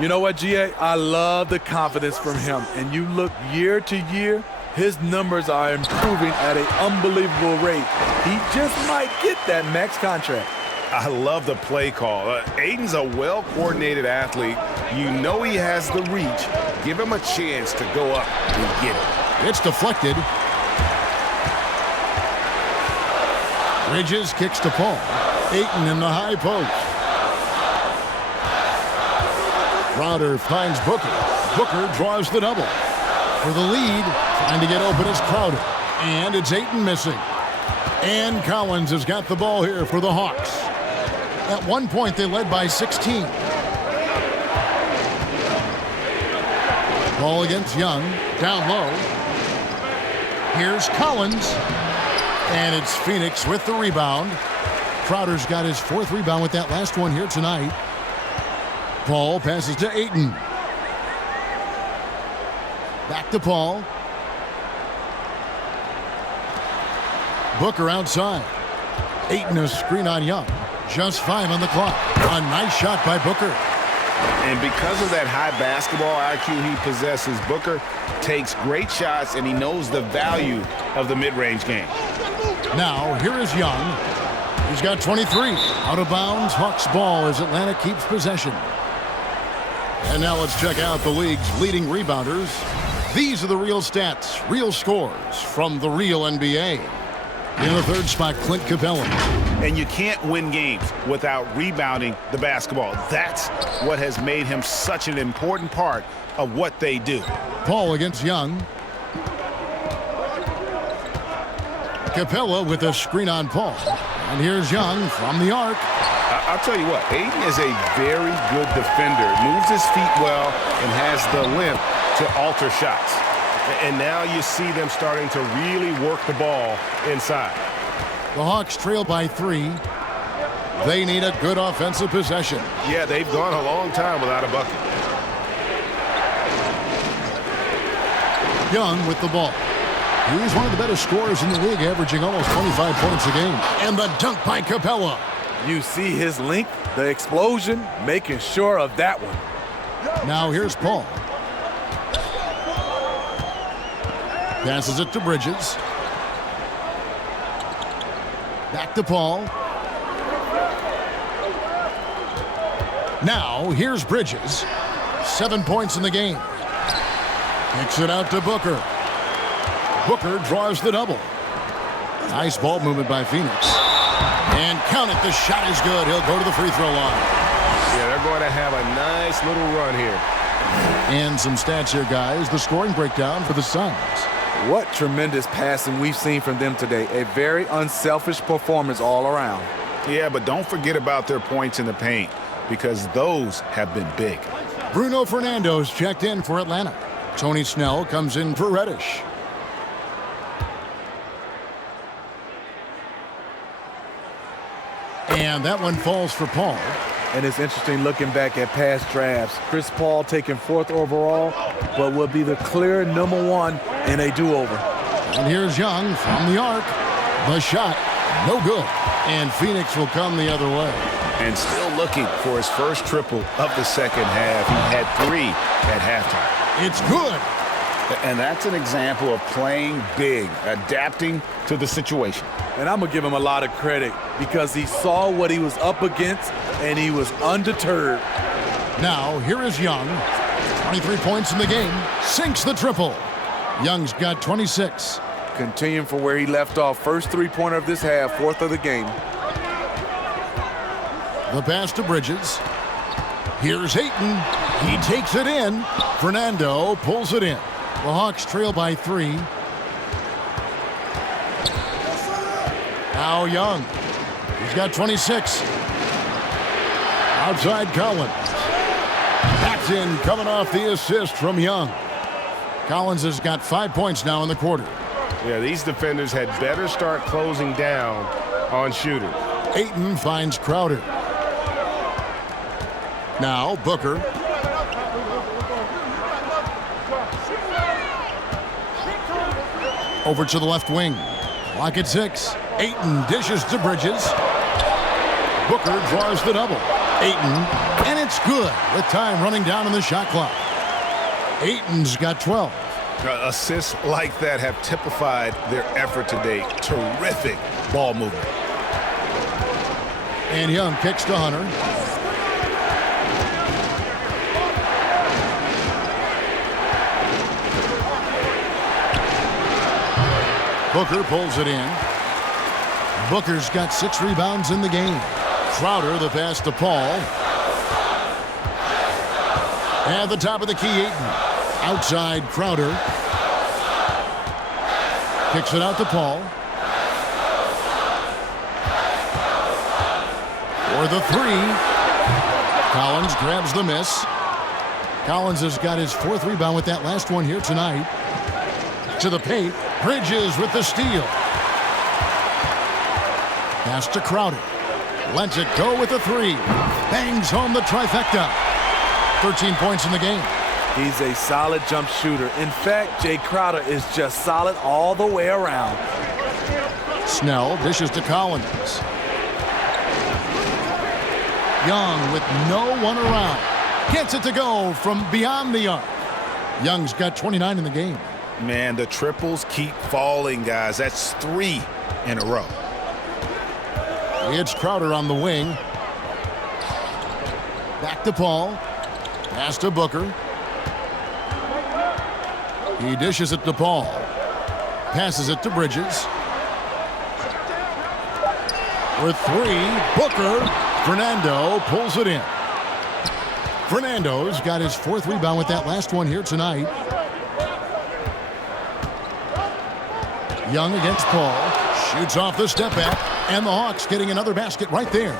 You know what, GA? I love the confidence from him. And you look year to year, his numbers are improving at an unbelievable rate. He just might get that max contract. I love the play call. Aiden's a well-coordinated athlete. You know he has the reach. Give him a chance to go up and get it. It's deflected. Bridges kicks to Paul. Ayton in the high post. Crowder finds Booker. Booker draws the double. For the lead, trying to get open is Crowder. And it's Ayton missing. And Collins has got the ball here for the Hawks. At one point, they led by 16. Ball against Young. Down low. Here's Collins. And it's Phoenix with the rebound. Crowder's got his 4th rebound with that last one here tonight. Paul passes to Ayton. Back to Paul. Booker outside. Ayton a screen on Young. Just 5 on the clock. A nice shot by Booker. And because of that high basketball IQ he possesses, Booker takes great shots, and he knows the value of the mid-range game. Now, here is Young. He's got 23. Out of bounds, Hawks ball as Atlanta keeps possession. And now let's check out the league's leading rebounders. These are the real stats, real scores from the real NBA. In the 3rd spot, Clint Capella. And you can't win games without rebounding the basketball. That's what has made him such an important part of what they do. Paul against Young. Capella with a screen on Paul. And here's Young from the arc. I'll tell you what, Ayton is a very good defender. Moves his feet well and has the length to alter shots. And now you see them starting to really work the ball inside. The Hawks trail by 3. They need a good offensive possession. Yeah, they've gone a long time without a bucket. Young with the ball. He's one of the better scorers in the league, averaging almost 25 points a game. And the dunk by Capella. You see his length, the explosion, making sure of that one. Now here's Paul. Passes it to Bridges. Back to Paul. Now here's Bridges. 7 points in the game. Kicks it out to Booker. Booker draws the double. Nice ball movement by Phoenix. And count it, the shot is good. He'll go to the free throw line. Yeah, they're going to have a nice little run here. And some stats here, guys. The scoring breakdown for the Suns. What tremendous passing we've seen from them today. A very unselfish performance all around. Yeah, but don't forget about their points in the paint, because those have been big. Bruno Fernando's checked in for Atlanta. Tony Snell comes in for Reddish. And that one falls for Paul. And it's interesting looking back at past drafts. Chris Paul taken 4th overall, but will be the clear #1 in a do-over. And here's Young from the arc. The shot, no good. And Phoenix will come the other way. And still looking for his first triple of the second half. He had 3 at halftime. It's good. And that's an example of playing big, adapting to the situation. And I'm going to give him a lot of credit because he saw what he was up against and he was undeterred. Now, here is Young. 23 points in the game. Sinks the triple. Young's got 26. Continuing from where he left off. First three-pointer of this half, fourth of the game. The pass to Bridges. Here's Ayton. He takes it in. Fernando pulls it in. The Hawks trail by 3. Now Young. He's got 26. Outside Collins. That's in, coming off the assist from Young. Collins has got 5 points now in the quarter. Yeah, these defenders had better start closing down on shooters. Ayton finds Crowder. Now Booker. Over to the left wing. Clock at 6. Ayton dishes to Bridges. Booker draws the double. Ayton, and it's good with time running down on the shot clock. Ayton's got 12. Assists like that have typified their effort today. Terrific ball movement. And Young kicks to Hunter. Booker pulls it in. Booker's got 6 rebounds in the game. Crowder, the pass to Paul. At the top of the key, Ayton. Outside Crowder. Kicks it out to Paul. For the 3. Collins grabs the miss. Collins has got his 4th rebound with that last one here tonight. To the paint. Bridges with the steal. Pass to Crowder. Lets it go with the 3. Bangs home the trifecta. 13 points in the game. He's a solid jump shooter. In fact, Jay Crowder is just solid all the way around. Snell dishes to Collins. Young with no one around. Gets it to go from beyond the arc. Young's got 29 in the game. Man, the triples keep falling, guys. That's 3 in a row. It's Crowder on the wing. Back to Paul. Pass to Booker. He dishes it to Paul. Passes it to Bridges. For 3, Booker. Fernando pulls it in. Fernando's got his 4th rebound with that last one here tonight. Young against Paul. Shoots off the step back. And the Hawks getting another basket right there.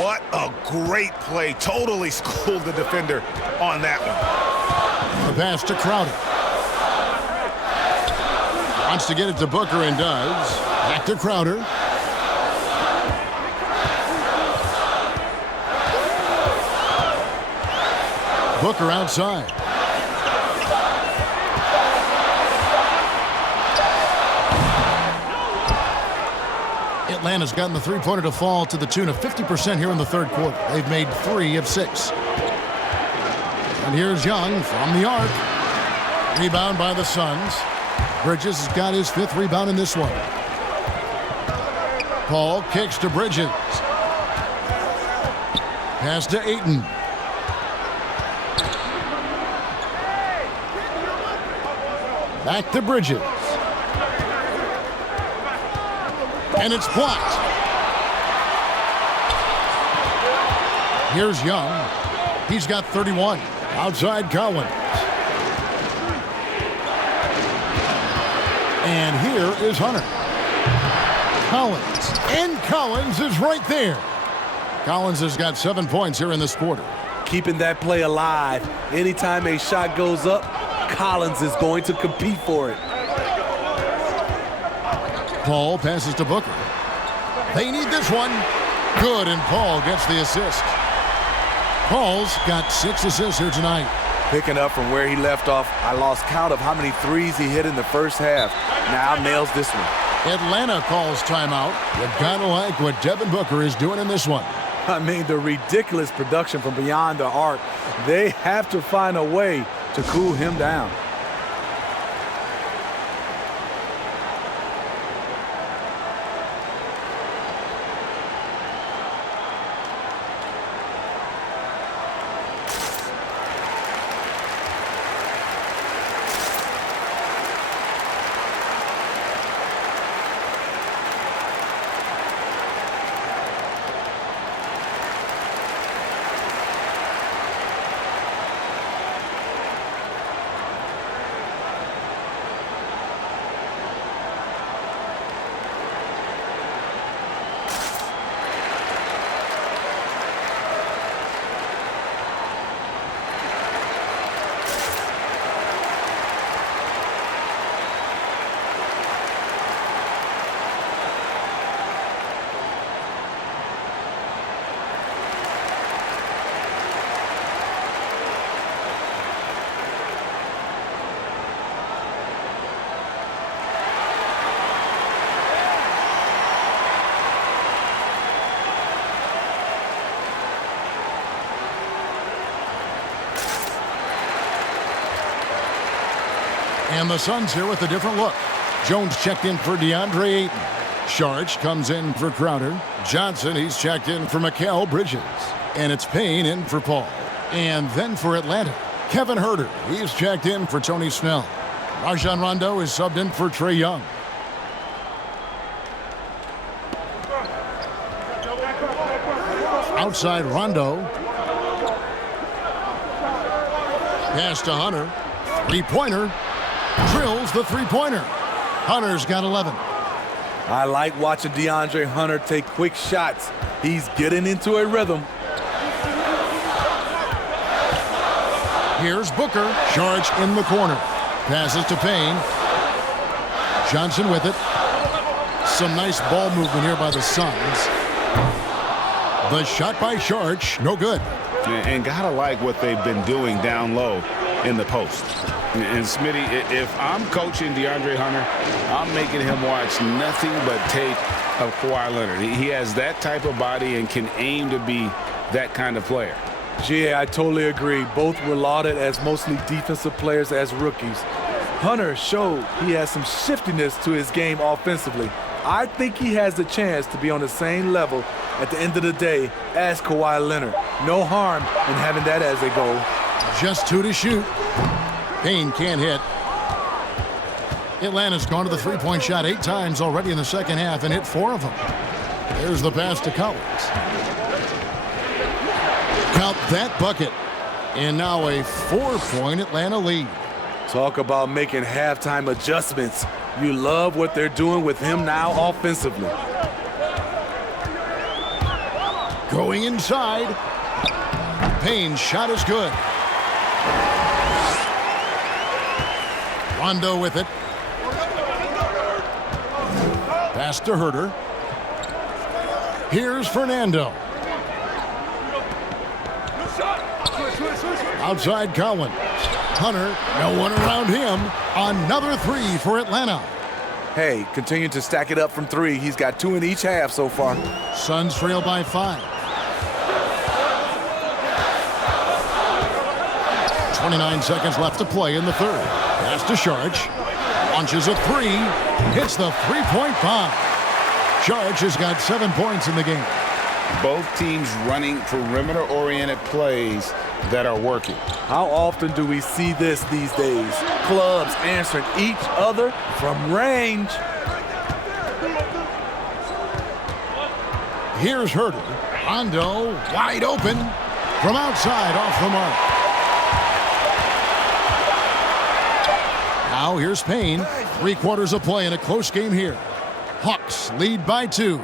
What a great play. Totally schooled the defender on that one. The pass to Crowder. Wants to get it to Booker and does. Back to Crowder. Booker outside. Atlanta's gotten the three-pointer to fall to the tune of 50% here in the third quarter. They've made 3 of 6. And here's Young from the arc. Rebound by the Suns. Bridges has got his 5th rebound in this one. Paul kicks to Bridges. Pass to Ayton. Back to Bridges. And it's blocked. Here's Young. He's got 31. Outside Collins. And here is Hunter. Collins. And Collins is right there. Collins has got 7 points here in this quarter. Keeping that play alive. Anytime a shot goes up, Collins is going to compete for it. Paul passes to Booker. They need this one. Good, and Paul gets the assist. Paul's got 6 assists here tonight. Picking up from where he left off, I lost count of how many threes he hit in the first half. Now nails this one. Atlanta calls timeout. You gotta like what Devin Booker is doing in this one. I mean, the ridiculous production from beyond the arc. They have to find a way to cool him down. And the Suns here with a different look. Jones checked in for DeAndre Ayton. Sharch comes in for Crowder. Johnson, he's checked in for Mikal Bridges. And it's Payne in for Paul. And then for Atlanta, Kevin Huerter. He's checked in for Tony Snell. Rajon Rondo is subbed in for Trae Young. Outside Rondo. Pass to Hunter. Three-pointer. Drills the three-pointer. Hunter's got 11. I like watching DeAndre Hunter take quick shots. He's getting into a rhythm. Here's Booker. Charge in the corner. Passes to Payne. Johnson with it. Some nice ball movement here by the Suns. The shot by Charge, no good. And gotta like what they've been doing down low in the post. And Smitty, if I'm coaching DeAndre Hunter, I'm making him watch nothing but tape of Kawhi Leonard. He has that type of body and can aim to be that kind of player. GA, I totally agree. Both were lauded as mostly defensive players as rookies. Hunter showed he has some shiftiness to his game offensively. I think he has the chance to be on the same level at the end of the day as Kawhi Leonard. No harm in having that as a goal. Just 2 to shoot. Payne can't hit. Atlanta's gone to the three-point shot 8 times already in the second half and hit 4 of them. There's the pass to Collins. Count that bucket. And now a 4-point Atlanta lead. Talk about making halftime adjustments. You love what they're doing with him now offensively. Going inside. Payne's shot is good. Rondo with it. Pass to Huerter. Here's Fernando. Outside Collins. Hunter, no one around him. Another 3 for Atlanta. Hey, continue to stack it up from 3. He's got 2 in each half so far. Suns trail by 5. 29 seconds left to play in the third. Pass to Sharch. Launches a 3. Hits the three-point bomb. Sharch has got 7 points in the game. Both teams running perimeter-oriented plays that are working. How often do we see this these days? Clubs answering each other from range. Here's Huerter. Rondo wide open from outside off the mark. Now here's Payne. 3/4 of play in a close game here. Hawks lead by 2.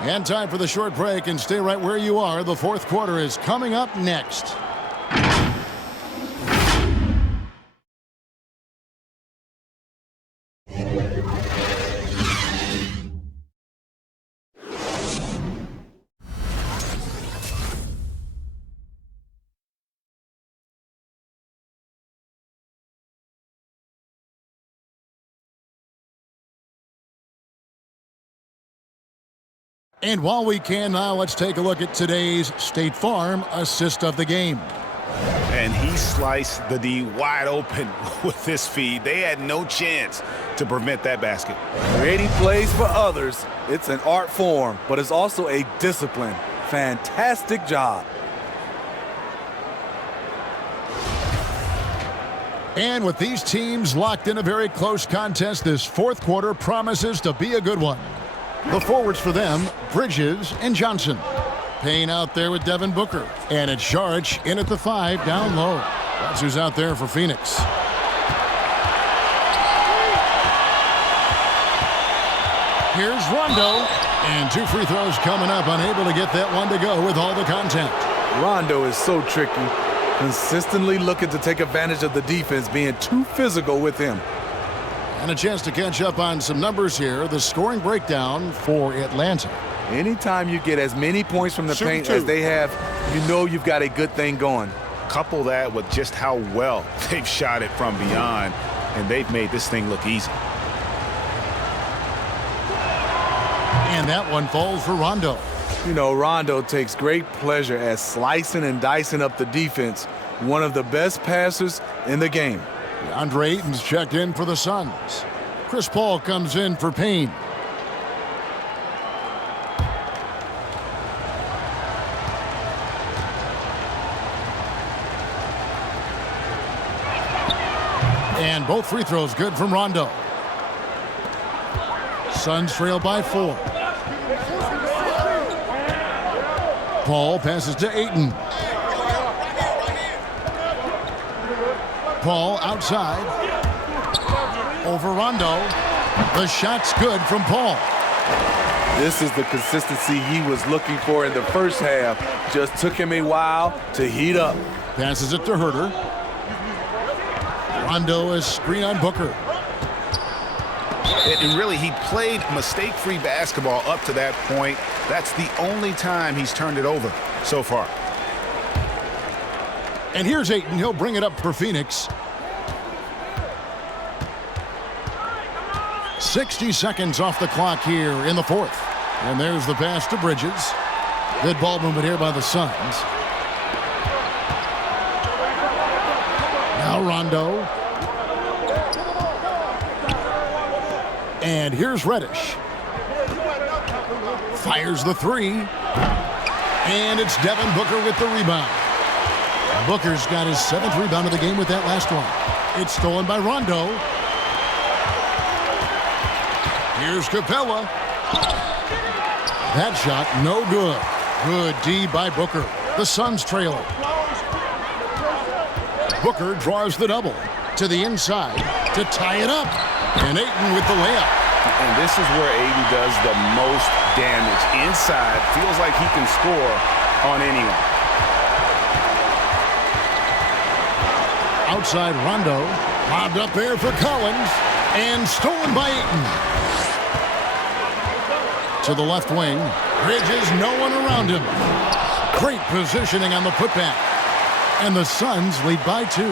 And time for the short break, and stay right where you are. The fourth quarter is coming up next. And while we can now, let's take a look at today's State Farm assist of the game. And he sliced the D wide open with this feed. They had no chance to prevent that basket. Creating plays for others, it's an art form, but it's also a discipline. Fantastic job. And with these teams locked in a very close contest, this fourth quarter promises to be a good one. The forwards for them, Bridges and Johnson. Payne out there with Devin Booker. And it's Sharch in at the 5 down low. That's who's out there for Phoenix. Here's Rondo. And 2 free throws coming up, unable to get that one to go with all the contact. Rondo is so tricky. Consistently looking to take advantage of the defense being too physical with him. And a chance to catch up on some numbers here. The scoring breakdown for Atlanta. Anytime you get as many points from the paint as they have, you know you've got a good thing going. Couple that with just how well they've shot it from beyond, and they've made this thing look easy. And that one falls for Rondo. You know, Rondo takes great pleasure at slicing and dicing up the defense. One of the best passers in the game. DeAndre Ayton's checked in for the Suns. Chris Paul comes in for Payne. And both free throws good from Rondo. Suns trail by 4. Paul passes to Ayton. Paul outside. Over Rondo. The shot's good from Paul. This is the consistency he was looking for in the first half. Just took him a while to heat up. Passes it to Herter. Rondo is screen on Booker. And really, he played mistake-free basketball up to that point. That's the only time he's turned it over so far. And here's Ayton. He'll bring it up for Phoenix. 60 seconds off the clock here in the fourth. And there's the pass to Bridges. Good ball movement here by the Suns. Now Rondo. And here's Reddish. Fires the three. And it's Devin Booker with the rebound. Booker's got his 7th rebound of the game with that last one. It's stolen by Rondo. Here's Capella. That shot, no good. Good D by Booker. The Suns trail. Booker draws the double. To the inside to tie it up. And Ayton with the layup. And this is where Ayton does the most damage. Inside, feels like he can score on anyone. Outside Rondo. Lobbed up there for Collins. And stolen by Ayton. To the left wing. Bridges, no one around him. Great positioning on the putback. And the Suns lead by 2.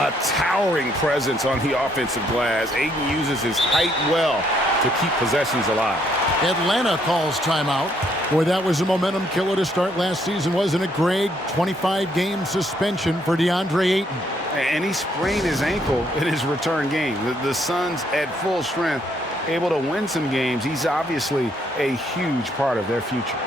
A towering presence on the offensive glass. Ayton uses his height well to keep possessions alive. Atlanta calls timeout. Boy, that was a momentum killer to start last season, wasn't it, Greg? 25-game suspension for DeAndre Ayton. And he sprained his ankle in his return game. The Suns at full strength, able to win some games. He's obviously a huge part of their future.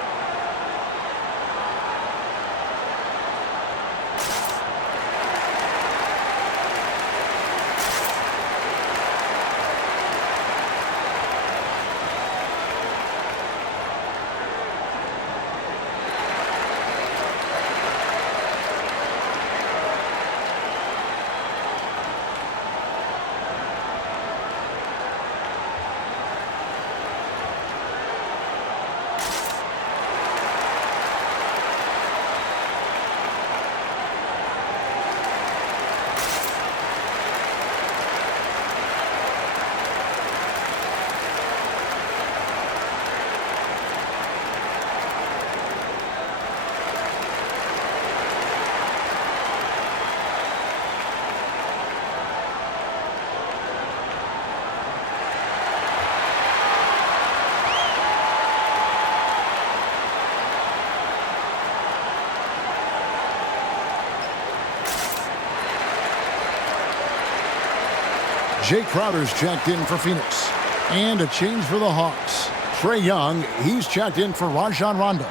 Jay Crowder's checked in for Phoenix. And a change for the Hawks. Trae Young, he's checked in for Rajon Rondo.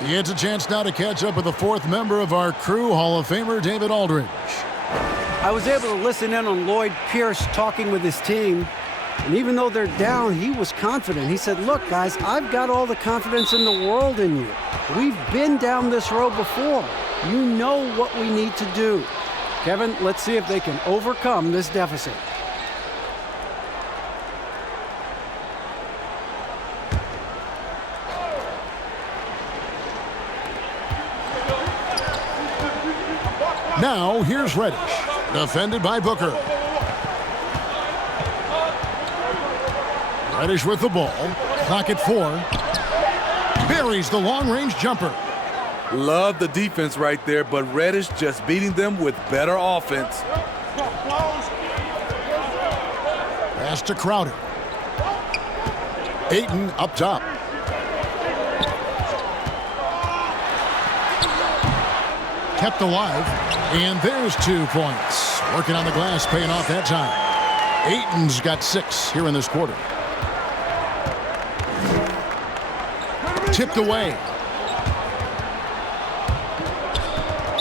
He gets a chance now to catch up with the 4th member of our crew, Hall of Famer David Aldridge. I was able to listen in on Lloyd Pierce talking with his team. And even though they're down, he was confident. He said, look, guys, I've got all the confidence in the world in you. We've been down this road before. You know what we need to do. Kevin, let's see if they can overcome this deficit. Now, here's Reddish. Defended by Booker. Reddish with the ball. Clock at 4. Buries the long-range jumper. Love the defense right there, but Reddish just beating them with better offense. Pass to Crowder. Ayton up top. Kept alive. And there's 2 points. Working on the glass, paying off that time. Ayton's got 6 here in this quarter. Tipped away.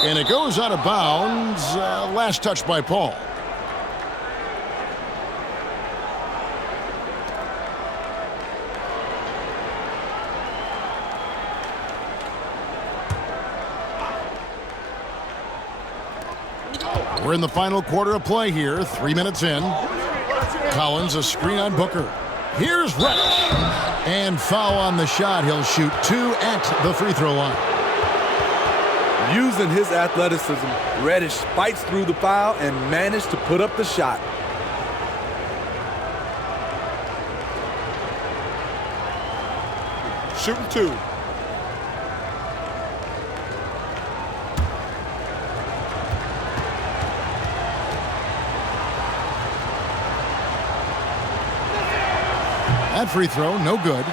And it goes out of bounds. Last touch by Paul. We're in the final quarter of play here. 3 minutes in. Collins, a screen on Booker. Here's Reddish. And foul on the shot. He'll shoot 2 at the free throw line. Using his athleticism, Reddish fights through the foul and managed to put up the shot. Shooting 2. That free throw, no good.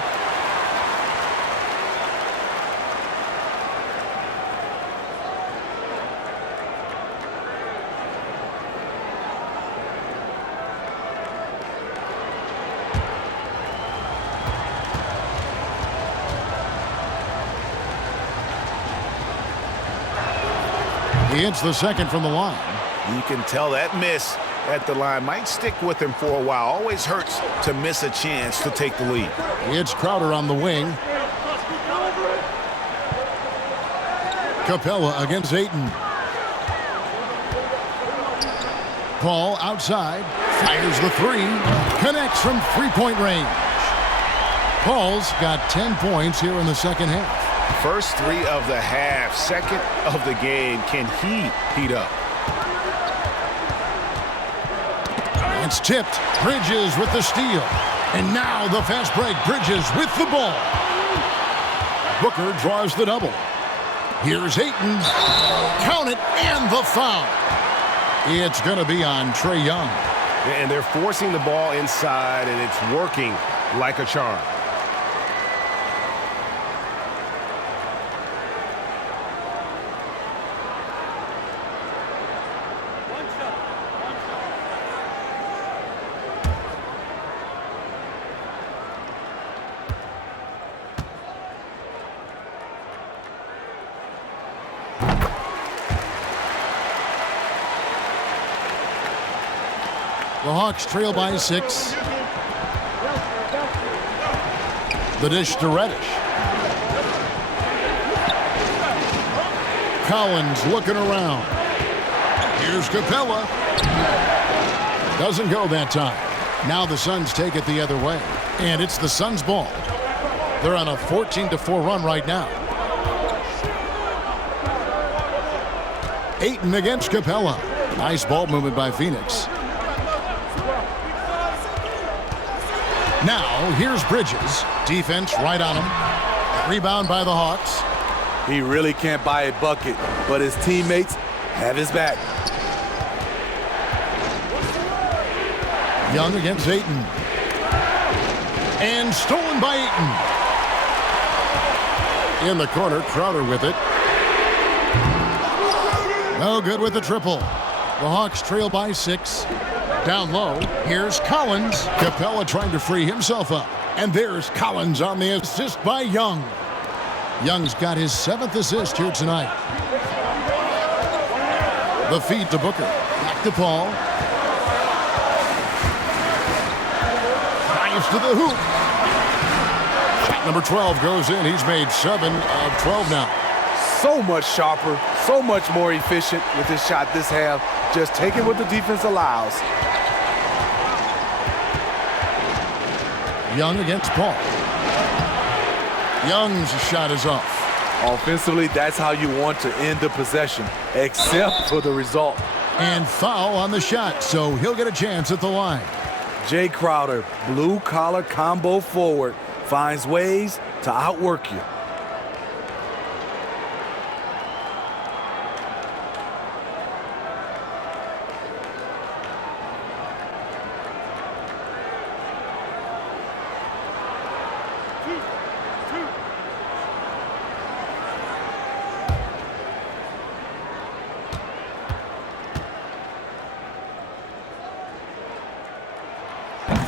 He hits the second from the line. You can tell that miss at the line might stick with him for a while. Always hurts to miss a chance to take the lead. It's Crowder on the wing. Capella against Ayton. Paul outside. Fires the 3. Connects from three-point range. Paul's got 10 points here in the second half. First 3 of the half, second of the game. Can he heat up? It's tipped. Bridges with the steal. And now the fast break. Bridges with the ball. Booker draws the double. Here's Ayton. Count it, and the foul. It's going to be on Trae Young. And they're forcing the ball inside, and it's working like a charm. The Hawks trail by 6. The dish to Reddish. Collins looking around. Here's Capella. Doesn't go that time. Now the Suns take it the other way. And it's the Suns' ball. They're on a 14-4 run right now. Ayton against Capella. Nice ball movement by Phoenix. Now, here's Bridges. Defense right on him. Rebound by the Hawks. He really can't buy a bucket, but his teammates have his back. Young against Ayton. And stolen by Ayton. In the corner, Crowder with it. No good with the triple. The Hawks trail by 6. Down low, here's Collins. Capella trying to free himself up. And there's Collins on the assist by Young. Young's got his 7th assist here tonight. The feed to Booker. Back to Paul. Drives to the hoop. Shot number 12 goes in. He's made 7 of 12 now. So much sharper, so much more efficient with his shot this half. Just taking what the defense allows. Young against Paul. Young's shot is off. Offensively, that's how you want to end the possession, except for the result. And foul on the shot, so he'll get a chance at the line. Jay Crowder, blue-collar combo forward, finds ways to outwork you.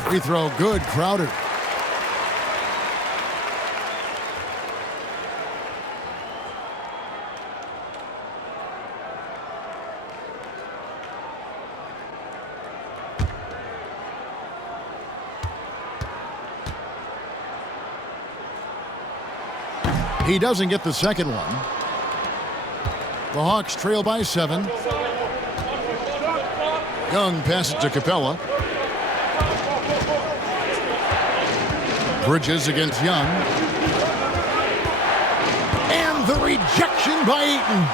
Free throw good, Crowder. He doesn't get the second one. The Hawks trail by 7. Young passes to Capella. Bridges against Young. And the rejection by Ayton.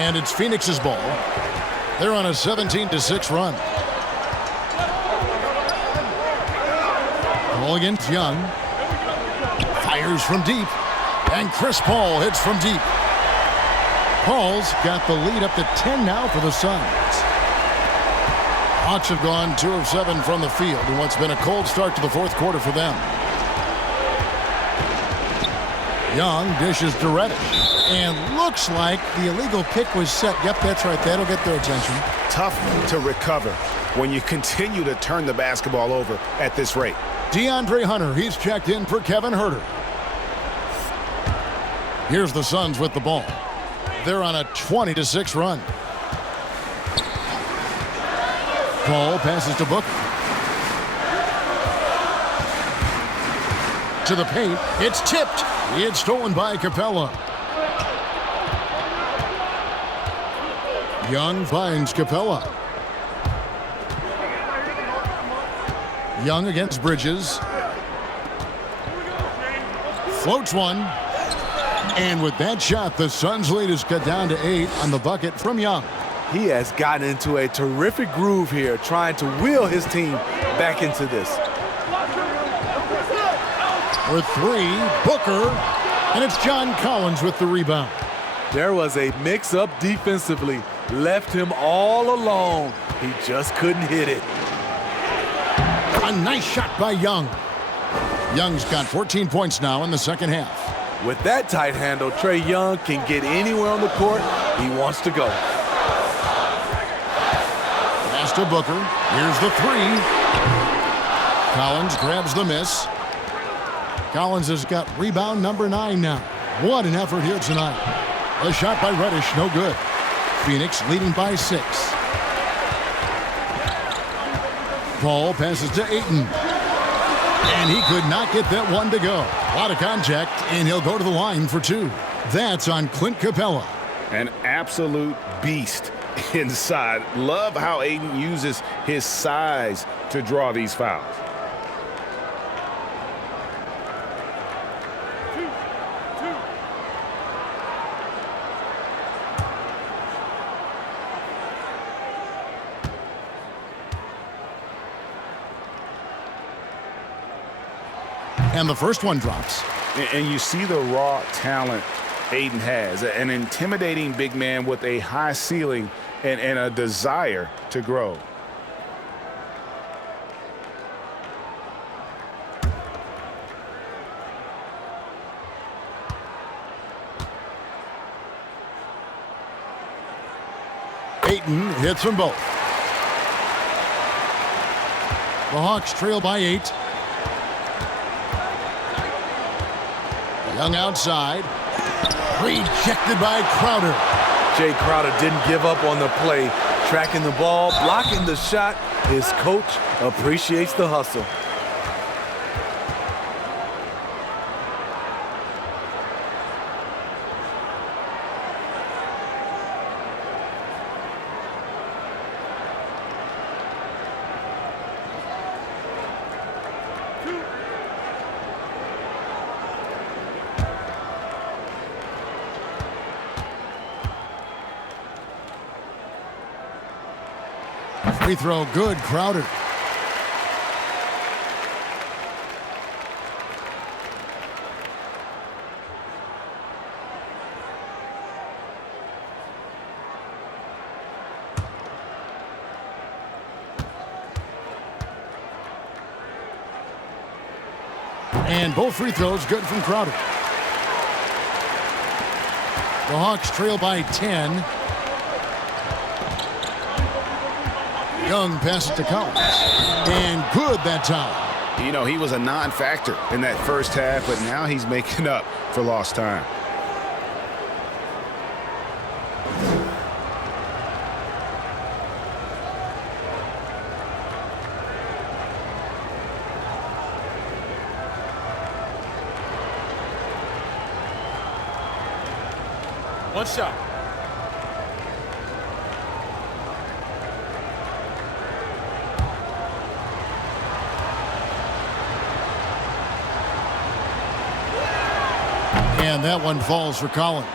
And it's Phoenix's ball. They're on a 17-6 run. Ball against Young. Fires from deep. And Chris Paul hits from deep. Paul's got the lead up to 10 now for the Suns. Hawks have gone 2 of 7 from the field in what's been a cold start to the fourth quarter for them. Young dishes to Reddish. And looks like the illegal pick was set. Yep, that's right. That'll get their attention. Tough to recover when you continue to turn the basketball over at this rate. DeAndre Hunter, he's checked in for Kevin Huerter. Here's the Suns with the ball. They're on a 20-6 run. Paul passes to Booker. To the paint. It's tipped. It's stolen by Capella. Young finds Capella. Young against Bridges. Floats one. And with that shot, the Suns' lead is cut down to 8 on the bucket from Young. He has gotten into a terrific groove here, trying to wheel his team back into this. For 3, Booker, and it's John Collins with the rebound. There was a mix-up defensively. Left him all alone. He just couldn't hit it. A nice shot by Young. Young's got 14 points now in the second half. With that tight handle, Trae Young can get anywhere on the court he wants to go. Pass to Booker. Here's the 3. Collins grabs the miss. Collins has got rebound number 9 now. What an effort here tonight. A shot by Reddish, no good. Phoenix leading by 6. Paul passes to Ayton. And he could not get that one to go. A lot of contact, and he'll go to the line for 2. That's on Clint Capella. An absolute beast inside. Love how Ayton uses his size to draw these fouls. And the first one drops. And you see the raw talent Ayton has. An intimidating big man with a high ceiling and a desire to grow. Ayton hits them both. The Hawks trail by 8. Young outside. Rejected by Crowder. Jay Crowder didn't give up on the play. Tracking the ball, blocking the shot. His coach appreciates the hustle. Free throw good, Crowder. And both free throws good from Crowder. The Hawks trail by 10. Young passes to Collins. And good that time. You know, he was a non-factor in that first half, but now he's making up for lost time. One shot. And that one falls for Collins.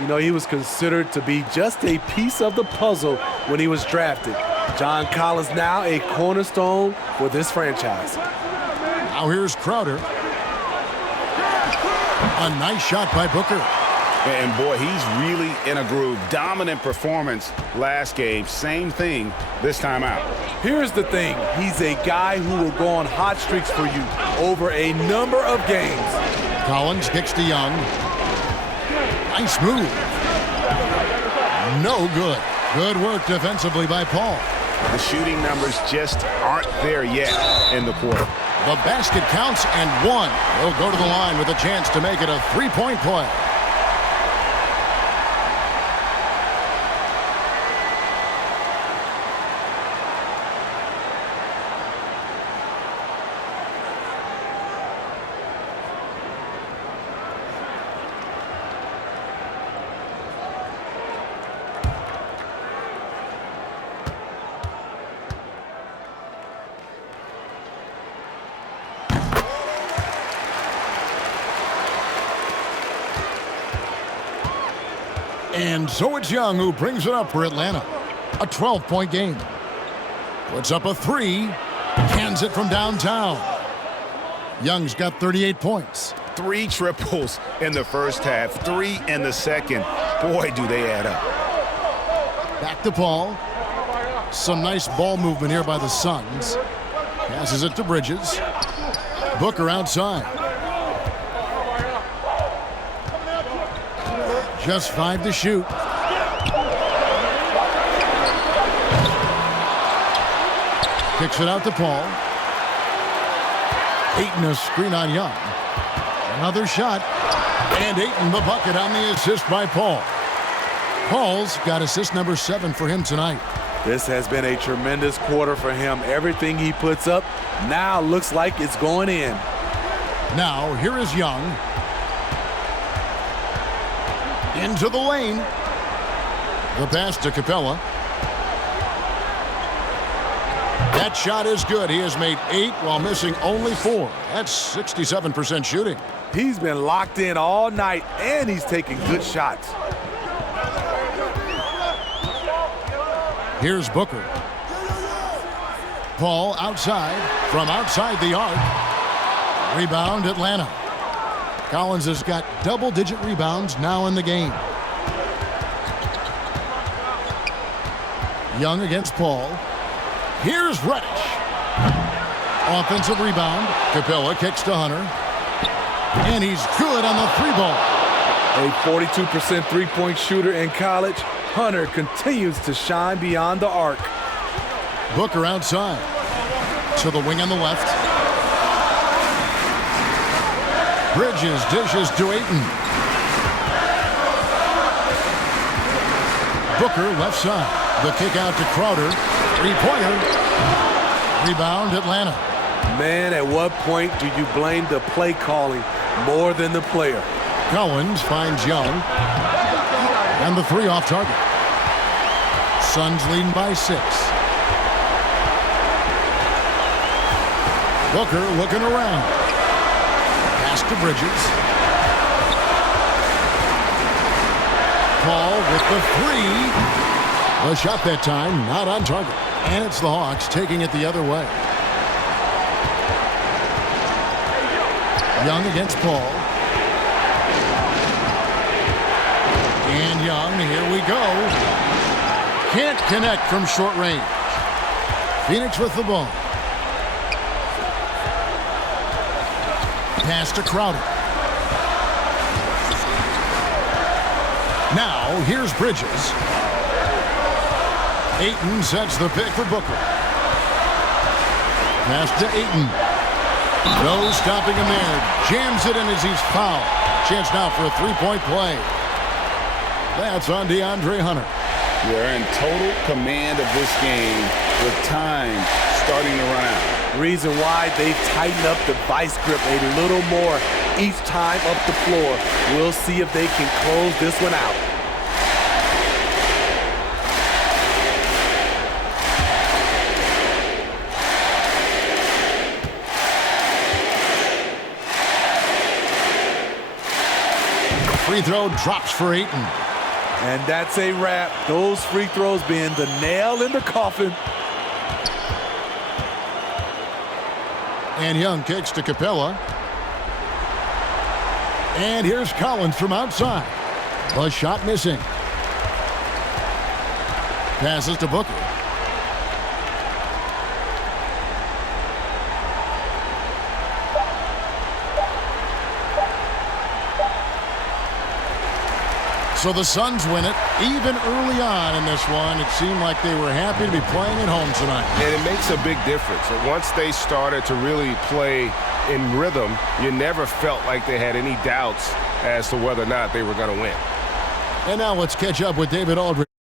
You know, he was considered to be just a piece of the puzzle when he was drafted. John Collins now a cornerstone for this franchise. Now here's Crowder. A nice shot by Booker. And boy, he's really in a groove. Dominant performance last game. Same thing this time out. Here's the thing. He's a guy who will go on hot streaks for you over a number of games. Collins kicks to Young. Nice move. No good. Good work defensively by Paul. The shooting numbers just aren't there yet in the quarter. The basket counts and one. He'll go to the line with a chance to make it a three-point play. And so it's Young who brings it up for Atlanta. A 12-point game. Puts up a three. Cans it from downtown. Young's got 38 points. 3 triples in the first half, 3 in the second. Boy, do they add up. Back to Paul. Some nice ball movement here by the Suns. Passes it to Bridges. Booker outside. Just 5 to shoot. Kicks it out to Paul. Ayton a screen on Young. Another shot. And Ayton the bucket on the assist by Paul. Paul's got assist number 7 for him tonight. This has been a tremendous quarter for him. Everything he puts up now looks like it's going in. Now, here is Young. Into the lane. The pass to Capella. That shot is good. He has made 8 while missing only 4. That's 67% shooting. He's been locked in all night, and he's taking good shots. Here's Booker. Paul outside, from outside the arc. Rebound, Atlanta. Collins has got double-digit rebounds now in the game. Young against Paul. Here's Reddish. Offensive rebound. Capella kicks to Hunter. And he's good on the 3-ball. A 42% three-point shooter in college, Hunter continues to shine beyond the arc. Booker outside. To the wing on the left. Bridges dishes to Ayton. Booker left side. The kick out to Crowder. Three-pointer. Rebound, Atlanta. Man, at what point do you blame the play calling more than the player? Collins finds Young. And the 3 off target. Suns leading by 6. Booker looking around. Pass to Bridges. Paul with the 3. The shot that time not on target. And it's the Hawks taking it the other way. Young against Paul. And Young, here we go. Can't connect from short range. Phoenix with the ball. Pass to Crowder. Now, here's Bridges. Ayton sets the pick for Booker. Pass to Ayton. No stopping him there. Jams it in as he's fouled. Chance now for a three-point play. That's on DeAndre Hunter. They're in total command of this game with time starting to run out. Reason why they've tightened up the vice grip a little more each time up the floor. We'll see if they can close this one out. Free throw drops for Ayton. And that's a wrap. Those free throws being the nail in the coffin. And Young kicks to Capella. And here's Collins from outside. The shot missing. Passes to Booker. So the Suns win it. Even early on in this one, it seemed like they were happy to be playing at home tonight. And it makes a big difference. And once they started to really play in rhythm, you never felt like they had any doubts as to whether or not they were going to win. And now let's catch up with David Aldridge.